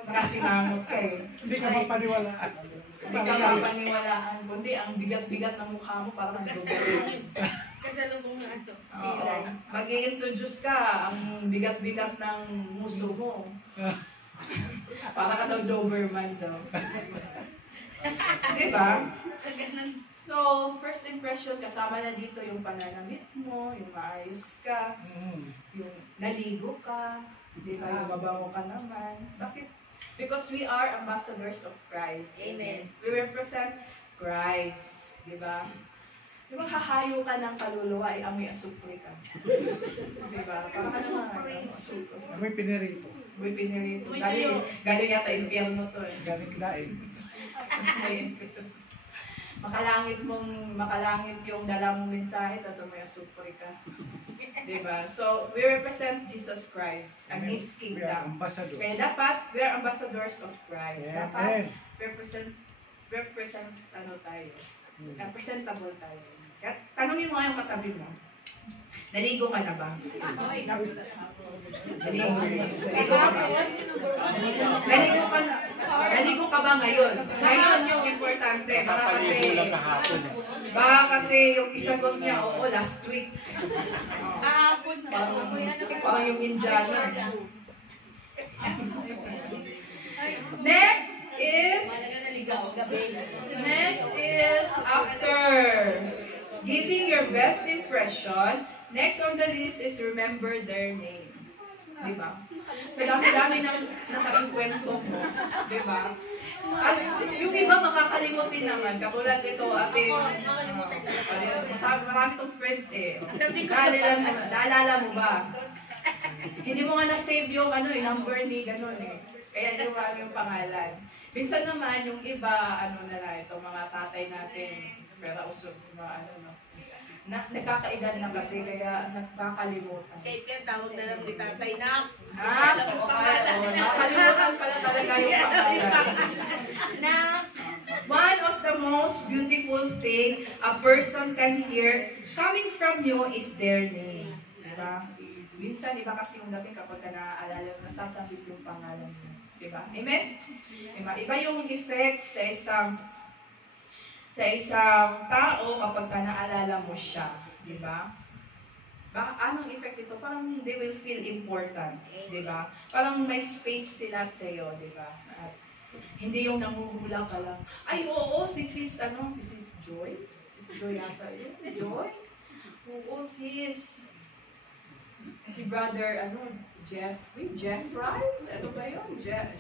Nakasimangot ka eh. Hindi ka mapaniwalaan. Hindi ka mapaniwalaan, kundi ang bigat-bigat ng mukha mo, parang nagdudulo. Kasalubong na ito. Mag-i-introduce ka, ang bigat-bigat ng muso mo. Para ka daw Doberman daw. Diba? So, first impression, kasama na dito yung pananamit mo, yung maayos ka, yung naligo ka, diba? Yung mabango ka naman. Bakit? Because we are ambassadors of Christ. Amen. We represent Christ. Diba? Diba hahayo ka ng kaluluwa, ay amoy asupre ka. Diba? Parang asupre. Asupre. May pinirito. May pinirito. Galing yata impyerno to eh. Galing daig. Makalangit yung dala mong mensahe, tapos may asupre ka. Diba? So, we represent Jesus Christ and His We are kingdom. ambassadors. Kaya dapat, we are ambassadors of Christ. Yeah, Dapat, amen. represent tayo. Presentable tayo. Kaya, tanungin mo nga yung katabi mo. Naligo ka na ba? Naligo ka ba? Naligo ka na. Naligo ka ba ngayon? Ngayon yung importante. Baka kasi yung isagot niya, oo, last week. Parang yung Indiano. Next is after giving your best impression. Next on the list is remember their name. Diba? Sa dami-dami ng naka-inkwento mo. Diba? At yung iba makakalimutin naman. Katulad ito, ating marami tong friends eh. Naalala mo ba? Hindi mo nga na-save yung number ni gano'n eh. Kaya yung yung pangalan. Minsan naman yung iba, ito, mga tatay natin, pero usog, nagkakaedad na kasi, kaya nakakalimutan. Safe yan, tawag na lang ni tatay na. Nakakalimutan pala talaga yung pangalan. Na, one of the most beautiful thing a person can hear coming from you is their name. Diba? Minsan, iba kasi yung dating kapag naaalala, nasasabit yung pangalan mo. Diba? Amen? Diba? Iba yung effect sa isang tao kapag naalala mo siya. Diba? Anong effect ito? Parang they will feel important. Diba? Parang may space sila sa'yo. Diba? At hindi yung nanguhula ka lang. Ay, oo, si Sis Joy? Si Sis Joy yata yun? Joy? Oo, sis. Si brother, Jeffrey? Ano ba yun? Jeff?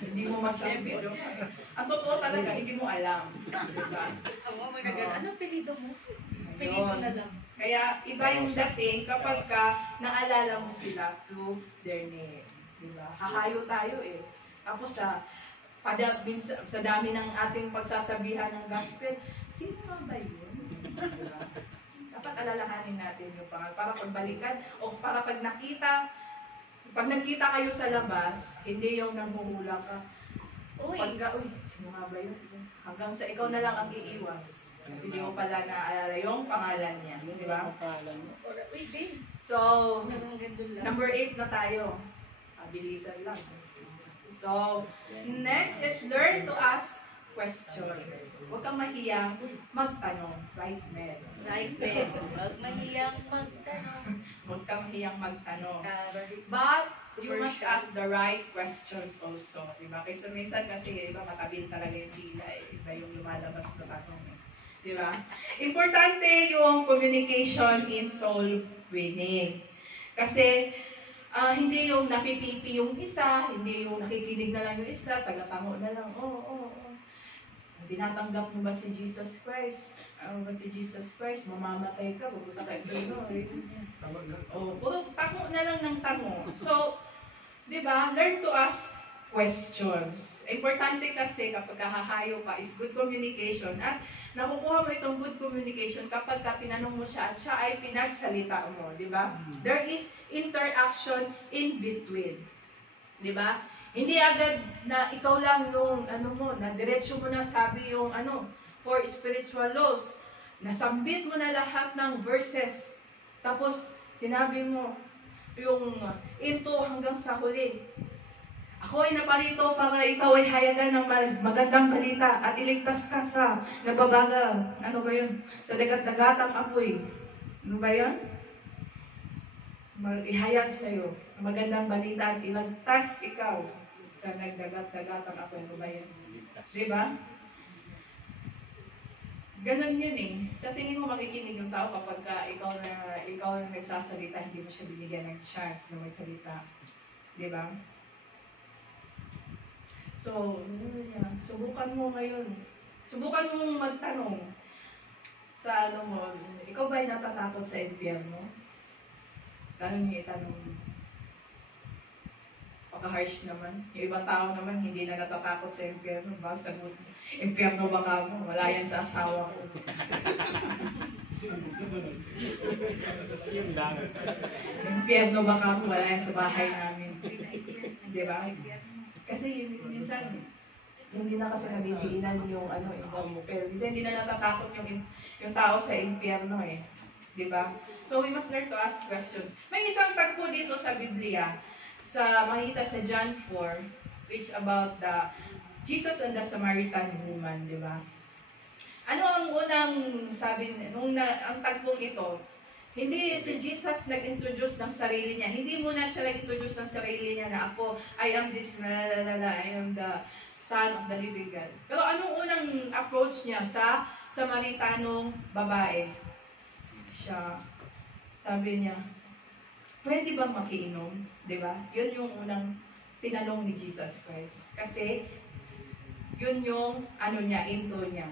Hindi mo masabi. Ang totoo talaga, hindi mo alam. Diba? ano pilido mo? Pilido na lang. Kaya iba yung dating kapag naalala mo sila through their name. Diba? Hahayo tayo eh. Tapos sa dami ng ating pagsasabihan ng gospel, sino nga ba yun? Diba? Dapat alalahanin natin yung pangalan para pagbalikan o para pag nagkita kayo sa labas, hindi yung nanghuhula ka. Uy, sino nga ba yun? Hanggang sa ikaw na lang ang iiwas. Kasi di mo pala naaalala yung pangalan niya. Di ba? So, number 8 na tayo. Bilisan lang. So, next is learn to ask questions. Huwag kang mahiyang magtanong. Right, Med? Right, Ben. Huwag mahiyang magtanong. Huwag kang mahiyang magtanong. But, you must ask the right questions also. Diba? Kasi minsan kasi iba matabin talaga yung dila. Iba yung lumalabas na tanong. Diba? Importante yung communication in soul winning. Kasi, hindi yung napipipi yung isa, hindi yung nakikinig na lang yung isa, tagatango na lang, tinatanggap mo ba si Jesus Christ? Ano ba si Jesus Christ? Mamamatay ka, pupunta ka dito. Puro tango na lang ng tango. So, di ba, learn to ask questions. Importante kasi kapag hahayo ka is good communication at nakukuha mo itong good communication kapag tinanong mo siya at siya ay pinagsalita mo, di ba? There is interaction in between. Di ba? Hindi agad na ikaw lang yung na diretso mo na sabi yung for spiritual laws. Nasambit mo na lahat ng verses. Tapos sinabi mo yung into hanggang sa huli. Ako ay naparito para ikaw ay hayagan ng magandang balita at iligtas ka sa nagbabaga. Ano ba yun? Sa dagat-dagatang apoy. Ano ba yun? Ihayag sa'yo magandang balita at iligtas ikaw sa nagdagat-dagatang apoy. Ano ba yun? Diba? Ganon yun eh. Sa tingin mo makikinig yung tao kapag ikaw na nagsasalita, hindi mo siya binigyan ng chance na may salita. Diba? So, subukan mo ngayon. Subukan mo magtanong sa mo, ikaw ba ay natatakot sa impyerno? Ganun yung itanong mo. Pagka-harsh naman. Yung ibang tao naman, hindi na natatakot sa impyerno. Bakit sagot, impyerno ba ka mo? Wala yan sa asawa ko. Impyerno ba ka mo? Wala yan sa bahay namin. Di ba? Kasi minsan, Hindi na kasi nabibiinan yung gospel. Kasi hindi na natatakot yung tao sa impyerno eh. Di ba? So we must learn to ask questions. May isang tagpo dito sa Biblia, makikita sa John 4, which about the Jesus and the Samaritan woman, di ba? Ano ang unang sabi, ang tagpong ito, hindi si Jesus nag-introduce ng sarili niya. Hindi muna siya nag-introduce ng sarili niya na ako, I am this, I am the Son of the Living God. Pero anong unang approach niya sa Samaritanong babae? Siya, sabi niya, pwede bang makiinom? Diba? Yun yung unang tinanong ni Jesus Christ. Kasi, yun yung, intro niya.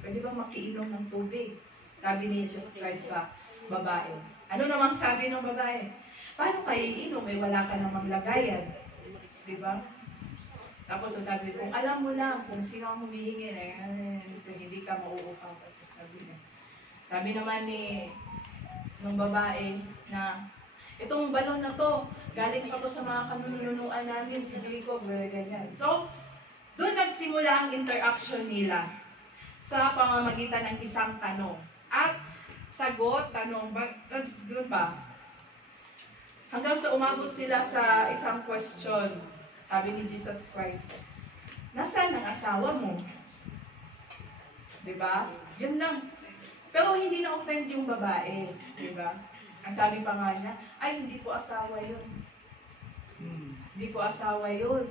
Pwede bang makiinom ng tubig? Sabi ni Jesus Christ sa babae. Ano namang sabi ng babae? Paano kayo iinom? Wala ka namang lagayan. Diba? Tapos sasabi, kung alam mo lang kung sino ang humihingi, so hindi ka mauupaw. Tapos sabi naman ng babae na, itong balon na to, galing pa to sa mga kanununuan namin, si Jacob, ganyan. So, doon nagsimula ang interaction nila sa pamamagitan ng isang tanong. At sagot, tanong, doon ba? Hanggang sa umabot sila sa isang question. Sabi ni Jesus Christ, nasaan ang asawa mo? Diba? Yun lang. Pero hindi na-offend yung babae. Diba? Ang sabi pa nga niya, ay hindi ko asawa yun. Hindi ko asawa yun.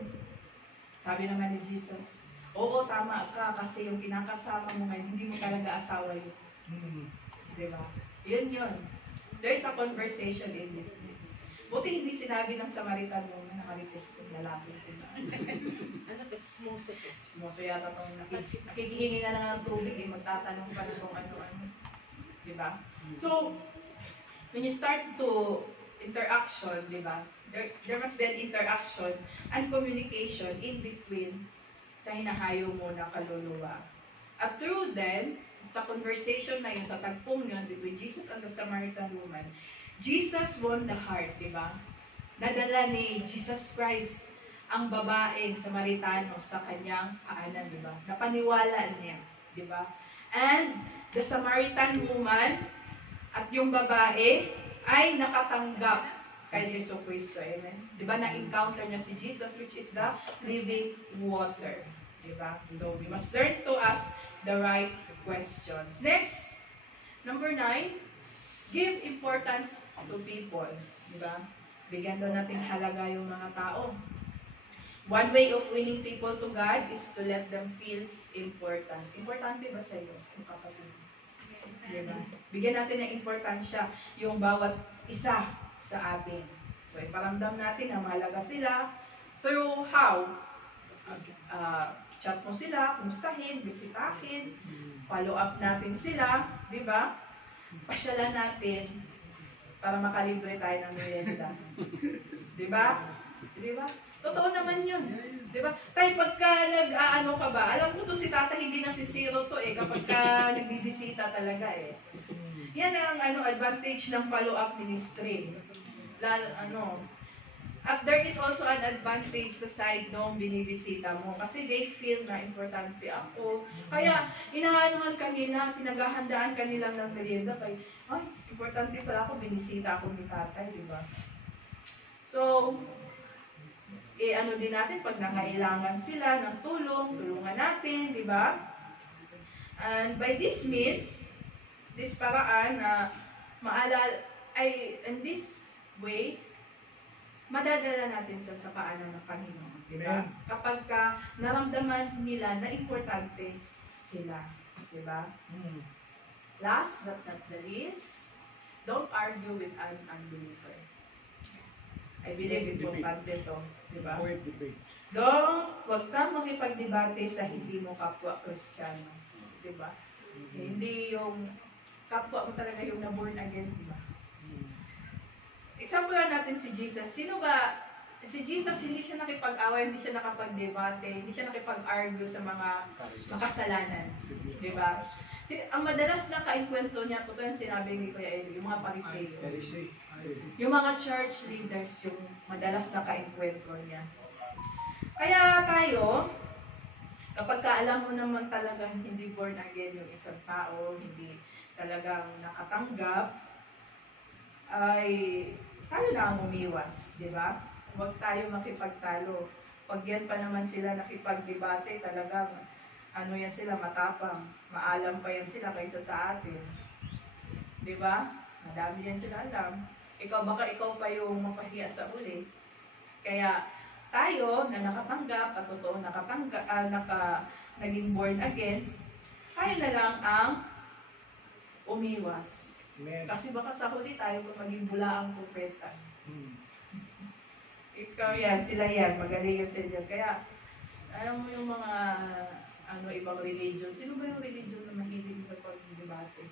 Sabi naman ni Jesus, oo, tama ka kasi yung kinakasama mo ngayon, hindi mo talaga asawa yun. Diba? Yun yun. There's a conversation in it. Buti hindi sinabi ng Samaritan mo na nakalitis ng lalaki. Ano to? Smoso to. Smoso yata itong nakikihingi na lang ng tubig, magtatanong pa na kung ano-ano. Diba? So, when you start to interaction, diba? There must be an interaction and communication in between sa hinahayo mo na kaluluwa. At through then, sa conversation na yun, sa tagpong yun between Jesus and the Samaritan woman, Jesus won the heart, di ba? Nadala ni Jesus Christ ang babaeng Samaritano sa kanyang paanan, di ba? Napaniwala niya, di ba? And the Samaritan woman at yung babae ay nakatanggap kay Yesu Cristo, amen? Di ba? Na-encounter niya si Jesus, which is the living water, di ba? So, we must learn to ask the right questions. Next, number 9, give importance to people. Diba? Bigyan daw natin halaga yung mga tao. One way of winning people to God is to let them feel important. Importante ba sa iyo, yung kapatid? Diba? Bigyan natin ng importansya yung bawat isa sa atin. So, iparamdam natin na mahalaga sila through how? Chat mo sila, kumustahin, bisitahin, follow up natin sila, di ba? Pasyalan natin para makalibre tayo ng merienda. Di ba? Di ba? Totoo naman yun. Di ba? Tayo pagka nag-aano ka ba, alam mo to si tata hindi na si zero to kapag ka nagbibisita talaga Yan ang advantage ng follow-up ministry. At there is also an advantage sa side nung binibisita mo. Kasi they feel na importante ako. Kaya, inaanuhan kanila, pinaghahandaan kanila ng merienda. Kaya, ay, importante pala ako, binisita ako ni tatay, di ba? So, din natin, pag nangailangan sila ng tulungan natin, di ba? And by this means, this paraan na in this way, madadala natin sa paanan ng Panginoon. Diba? Kapag naramdaman nila na importante sila. Diba? Last but not the least, don't argue with an unbeliever. I believe importante ito. Diba? Huwag kang makipagdebate sa hindi mo kapwa Kristiyano. Diba? Hindi yung kapwa mo talaga yung na-born again. Diba? Example natin si Jesus. Sino ba? Si Jesus, hindi siya nakipag-away, hindi siya nakapag-debate, hindi siya nakipag-argue sa mga makasalanan. Diba? Ang madalas na kainkwento niya, totoo yung sinabi ni Kuya Eli, yung mga Pariseo. Yung mga church leaders, yung madalas na kainkwento niya. Kaya tayo, Kapag alam mo naman talaga hindi born again yung isang tao, hindi talagang nakatanggap, ay tayo na ang umiwas, di ba? Huwag tayo makipagtalo. Pag yan pa naman sila nakipagdebate, talagang ano yan sila, matapang. Maalam pa yan sila kaysa sa atin. Di ba? Madami yan sila alam. Baka ikaw pa yung mapahiya sa uli. Kaya tayo na nakatanggap at totoo naging born again, tayo na lang ang umiwas. Amen. Kasi baka sa huli tayo kung maging bulaang propeta. Hmm. Ikaw yan, sila yan, magaling yan sila dyan. Kaya, alam mo yung mga ibang religion. Sino ba yung religion na mahilig na pag-debate?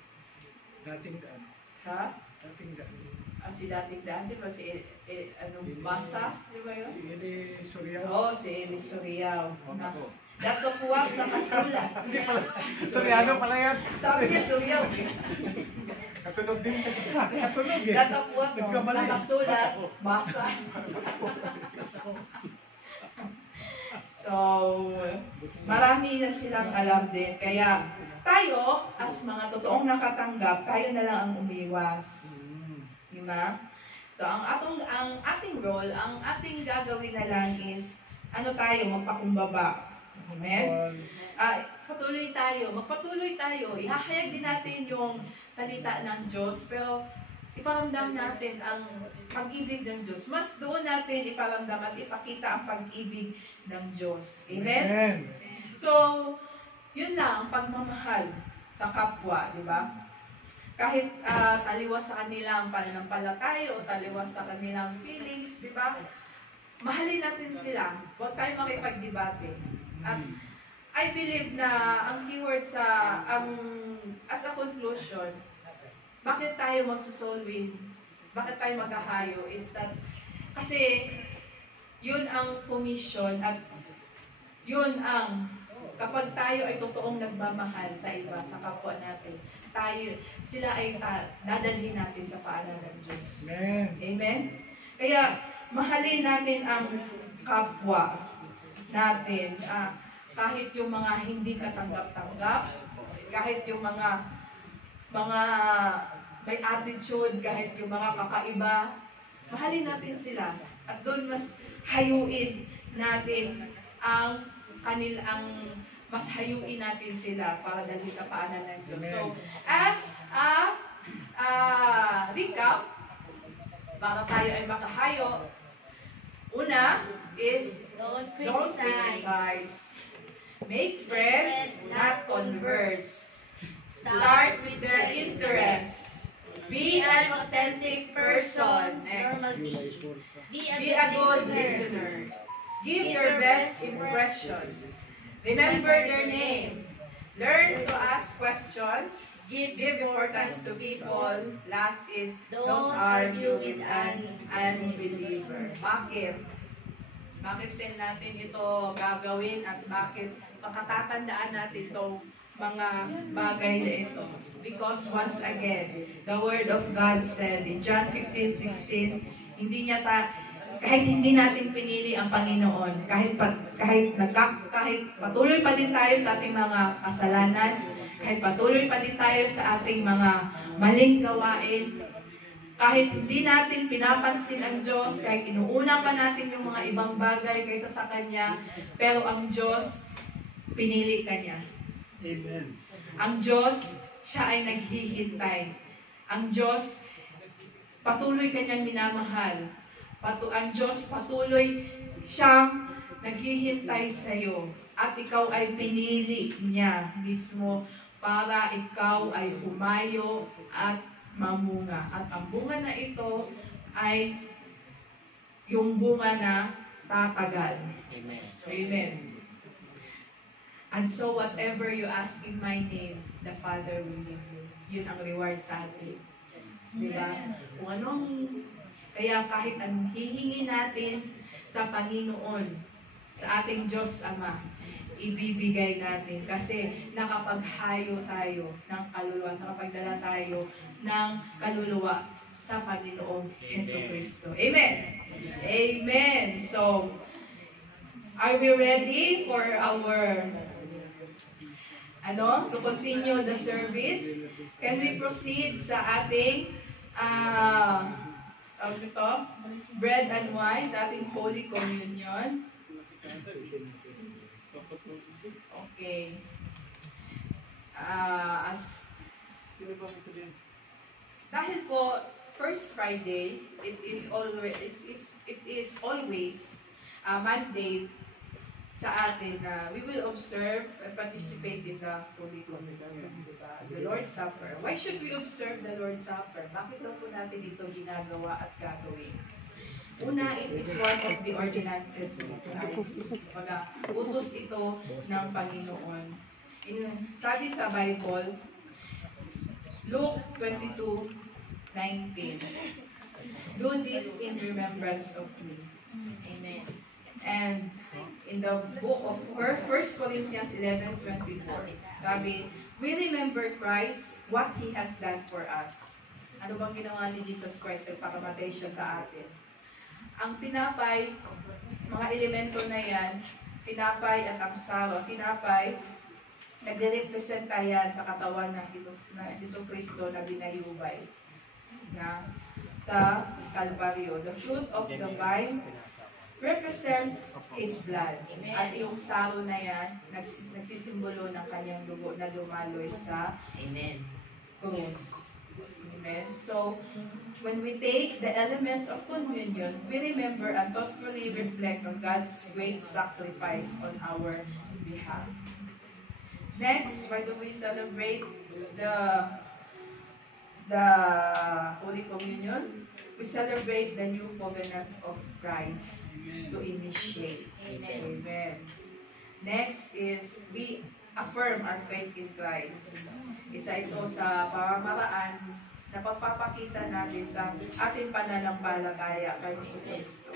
Dating daan. Ha? Dating daan. Si dating daan, sino ba si Basa? Sino ba yun? Si Eli Soriano. Oo, si Eli Soriao. Dato puwag nakasulat. Hindi pala. Soriano pala yan. Sabi niya Soriao. Katunog din. Katunog eh. Dato puwag Nagkamali. nakasulat. Basa. So, marami yan silang alam din. Kaya, tayo, as mga totoong nakatanggap, tayo na lang ang umiwas. Diba? So, ang ating role, ang ating gagawin na lang is, magpakumbaba. Amen? Magpatuloy tayo. Ihahayag din natin yung salita ng Diyos, pero iparamdam natin ang pag-ibig ng Diyos. Mas doon natin iparamdam at ipakita ang pag-ibig ng Diyos. Amen? Amen. So, yun lang, pagmamahal sa kapwa, di ba? Kahit taliwas sa kanilang pananampalataya o taliwas sa kanilang feelings, di ba? Mahalin natin sila. Huwag tayo makipagdebate. At I believe na ang keyword as a conclusion, bakit tayo magsusoul win? Bakit tayo maghahayo? Is that, kasi yun ang commission at yun ang kapag tayo ay totoong nagmamahal sa iba, sa kapwa natin, sila ay dadalhin natin sa paanan ng Diyos. Amen. Amen? Kaya, mahalin natin ang kapwa natin. Kahit yung mga hindi katanggap-tanggap, kahit yung mga may attitude, kahit yung mga kakaiba, mahalin natin sila. At doon mas hayuin natin mas hayuin natin sila para dali sa paanan ng Diyos. Amen. So, as a recap, para tayo ay makahayo, una is Don't don't criticize. criticize. Make friends, not converse. Start with their interests. Be an authentic person. Next. Normally. Be Be a good listener. Give your best impression. Remember their name. Learn to ask questions. Give importance to people. Last is don't argue with an unbeliever. Bakit? Bakit din natin ito gagawin at bakit makatatandaan natin itong mga bagay na ito? Because once again, the Word of God said in John 15:16, kahit hindi natin pinili ang Panginoon, kahit patuloy pa din tayo sa ating mga kasalanan, kahit patuloy pa din tayo sa ating mga maling gawain, kahit hindi natin pinapansin ang Diyos, kahit inuuna pa natin yung mga ibang bagay kaysa sa Kanya, pero ang Diyos, pinili ka niya. Amen. Ang Diyos, siya ay naghihintay. Ang Diyos, patuloy kanyang minamahal. Ang Diyos, patuloy siyang naghihintay sa iyo. At ikaw ay pinili niya mismo para ikaw ay humayo at mamunga. At ang bunga na ito ay yung bunga na tatagal. Amen. Amen. And so whatever you ask in my name, the Father will give you. Yun ang reward sa atin. Diba? Kaya kahit anong hihingi natin sa Panginoon, sa ating Diyos Ama, ibibigay natin kasi nakapaghayo tayo ng kaluluwa, nakapagdala tayo ng kaluluwa sa Panginoong Jesucristo. Amen! Amen! So, are we ready for our to continue the service. Can we proceed sa ating bread and wine, sa ating Holy Communion? Okay. Dahil po first Friday, it is always a mandate sa atin na we will observe and participate in the Holy Communion, diba? The Lord's Supper. Why should we observe the Lord's Supper? Bakit daw po natin ito ginagawa at gagawin? Una, it is one of the ordinances of Christ. Utos ito ng Panginoon. Sabi sa Bible, Luke 22:19, do this in remembrance of me. Amen. And in the book of 1 Corinthians 11:24, sabi, we remember Christ, what He has done for us. Ano bang ginawa ni Jesus Christ? Nagpakamatay siya sa atin. Ang tinapay, mga elemento na yan, tinapay at ang sawa. Tinapay, nagre-representa yan sa katawan ng Hesus Kristo na binayubay na sa Kalbaryo. The fruit of the vine represents His blood. At yung saro na yan, nagsisimbolo ng kanyang dugo na lumaloy sa krus. Amen. So, when we take the elements of communion, we remember and thoughtfully reflect on God's great sacrifice on our behalf. Next, why do we celebrate the Holy Communion? We celebrate the new covenant of Christ to initiate. Amen. Next is we affirm our faith in Christ. Isa ito sa pamamaraan na pagpapakita natin sa ating pananampalataya kay Jesucristo.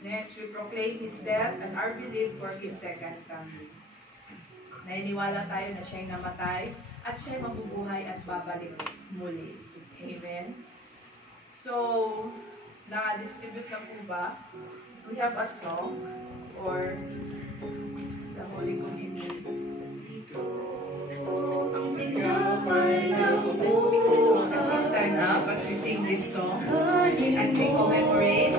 Next, we proclaim His death and our belief for His second coming. Naniniwala tayo na siya'y namatay at siya'y mabubuhay at babalik muli. Amen? So, na-distribute na po ba? We have a song for the Holy Communion. So, please stand up as we sing this song and we commemorate.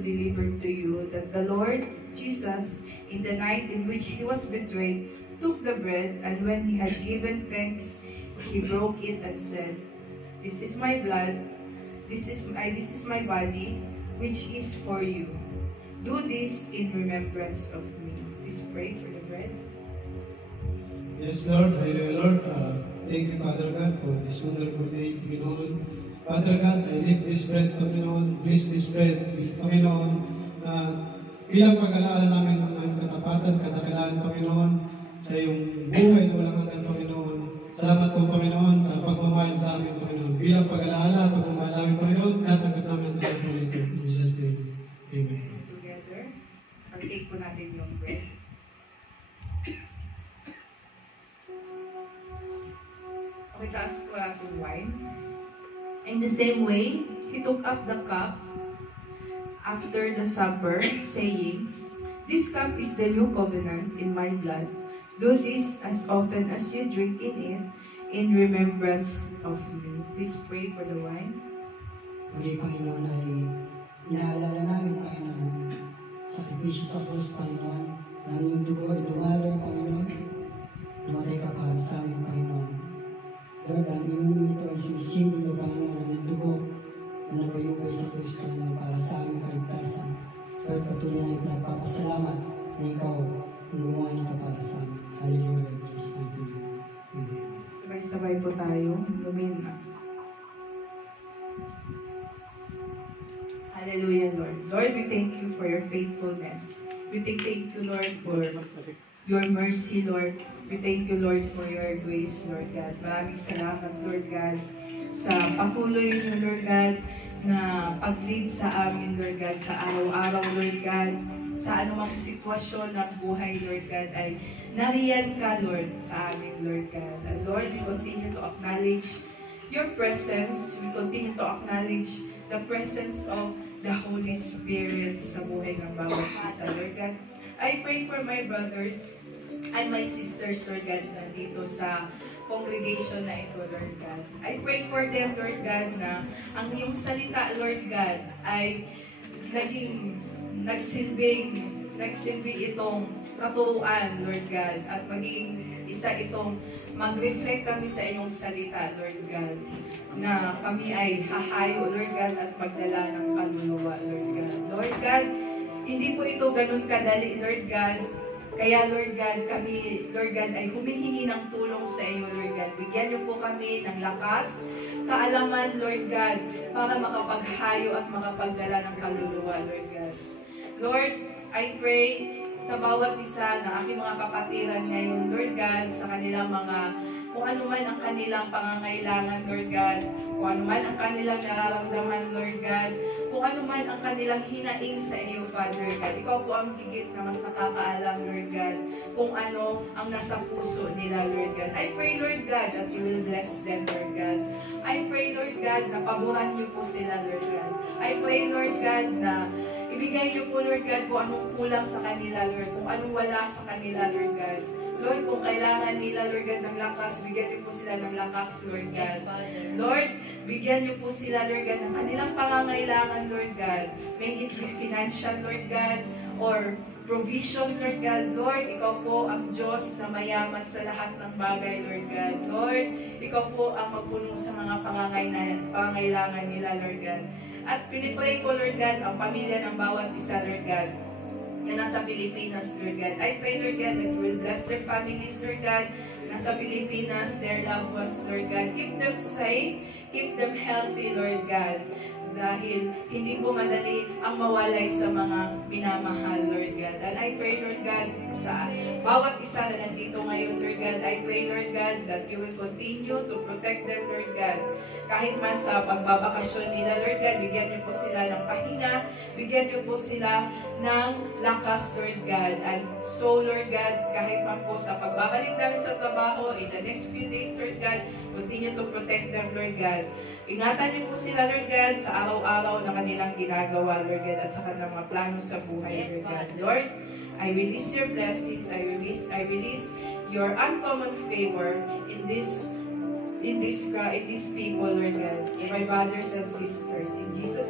Delivered to you, that the Lord Jesus, in the night in which He was betrayed, took the bread, and when He had given thanks, He broke it and said, "This is my blood, this is my body, which is for you. Do this in remembrance of me. Please pray for the bread. Yes, Lord, Hallelujah, Lord. Thank you, Father God, for this wonderful day, Panginoon. Father God, I lift this bread, Panginoon. Bless this bread, Panginoon, na bilang pag-alaala namin ng aming katapatan, kadakilaan, Panginoon, sa iyong buhay na walang hanggan, Panginoon. Salamat po, Panginoon, sa pagmamahal sa amin, Panginoon. Bilang pag-alaala, pagmamahal namin, Panginoon, natanggap namin ang tanong nito. In Jesus' name, Amen. Together, partake po natin yung bread. Okay, taas po ating wine. In the same way, he took up the cup after the supper, saying, "This cup is the new covenant in my blood. Do this as often as you drink in remembrance of me." Please pray for the wine. Muli, Panginoon, ay inaalala namin, Panginoon, sakripisyo sa krus, Panginoon, na ang iyong dugo ay dumaloy, Panginoon. Namatay ka para sa amin, Panginoon. Lord, ang inumin ito ay sumisimbolo, Panginoon, ng iyong dugo na nabayubay sa krus, Panginoon, para sa aming kaligtasan. Lord, patuloy na ipinagpapasalamat na ikaw ang gumawa nito para sa amin. Hallelujah, Lord, Jesus, mighty name. Amen. Sabay-sabay po tayo. Lumin na. Hallelujah, Lord. Lord, we thank you for your faithfulness. We thank you, Lord, for your mercy, Lord. We thank you, Lord, for your grace, Lord God. Maraming salamat, Lord God, sa patuloy niyo, Lord God, na pag-lead sa amin, Lord God, sa araw-araw, Lord God, sa anumang sitwasyon ng buhay, Lord God, ay nariyan ka, Lord, sa amin, Lord God. And Lord, we continue to acknowledge your presence. We continue to acknowledge the presence of the Holy Spirit sa buhay ng bawat isa, Lord God. I pray for my brothers and my sisters, Lord God, nandito sa congregation na ito, Lord God. I pray for them, Lord God, na ang iyong salita, Lord God, ay nagsilbing itong katuruan, Lord God, at maging isa itong mag-reflect kami sa iyong salita, Lord God, na kami ay hahayo, Lord God, at magdala ng kaluluwa, Lord God. Lord God, hindi po ito ganun kadali, Lord God. Kaya, Lord God, kami, Lord God, ay humihingi ng tulong sa iyo, Lord God. Bigyan niyo po kami ng lakas, kaalaman, Lord God, para makapaghayo at makapagdala ng kaluluwa, Lord God. Lord, I pray sa bawat isa ng aking mga kapatiran ngayon, Lord God, sa kanilang kung ano man ang kanilang pangangailangan, Lord God, kung ano man ang kanilang nararamdaman, Lord God, kung ano man ang kanilang hinaing sa iyo, Father God. Ikaw po ang higit na mas nakakaalam, Lord God, kung ano ang nasa puso nila, Lord God. I pray, Lord God, that you will bless them, Lord God. I pray, Lord God, na paboran niyo po sila, Lord God. I pray, Lord God, na ibigay niyo po, Lord God, kung anong kulang sa kanila, Lord, kung anong wala sa kanila, Lord God. Lord, kung kailangan nila, Lord God, ng lakas, bigyan niyo po sila ng lakas, Lord God. Lord, bigyan niyo po sila, Lord God, ng kanilang pangangailangan, Lord God. May it be financial, Lord God, or provision, Lord God. Lord, ikaw po ang Diyos na mayaman sa lahat ng bagay, Lord God. Lord, ikaw po ang magpuno sa mga pangangailangan nila, Lord God. At pinipray ko, Lord God, ang pamilya ng bawat isa, Lord God, na nasa Pilipinas, Lord God. I pray, Lord God, that you will bless their families, Lord God, nasa Pilipinas, their loved ones, Lord God. Keep them safe, keep them healthy, Lord God. Dahil hindi po madali ang mawalay sa mga minamahal, Lord God. And I pray, Lord God, sa bawat isa na nandito ngayon, Lord God, I pray, Lord God, that you will continue to protect them, Lord God. Kahit man sa pagbabakasyon nila, Lord God, bigyan niyo po sila ng pahinga, bigyan niyo po sila ng lakas, Lord God. And so, Lord God, kahit man po sa pagbabalik namin sa trabaho in the next few days, Lord God, continue to protect them, Lord God. Ingatan niyo po sila, Lord God, sa araw-araw na kanilang ginagawa, Lord God, at sa kanilang mga plano sa buhay, Lord God. Lord, I release your blessings, I release your uncommon favor in these people, Lord God, my brothers and sisters. In Jesus'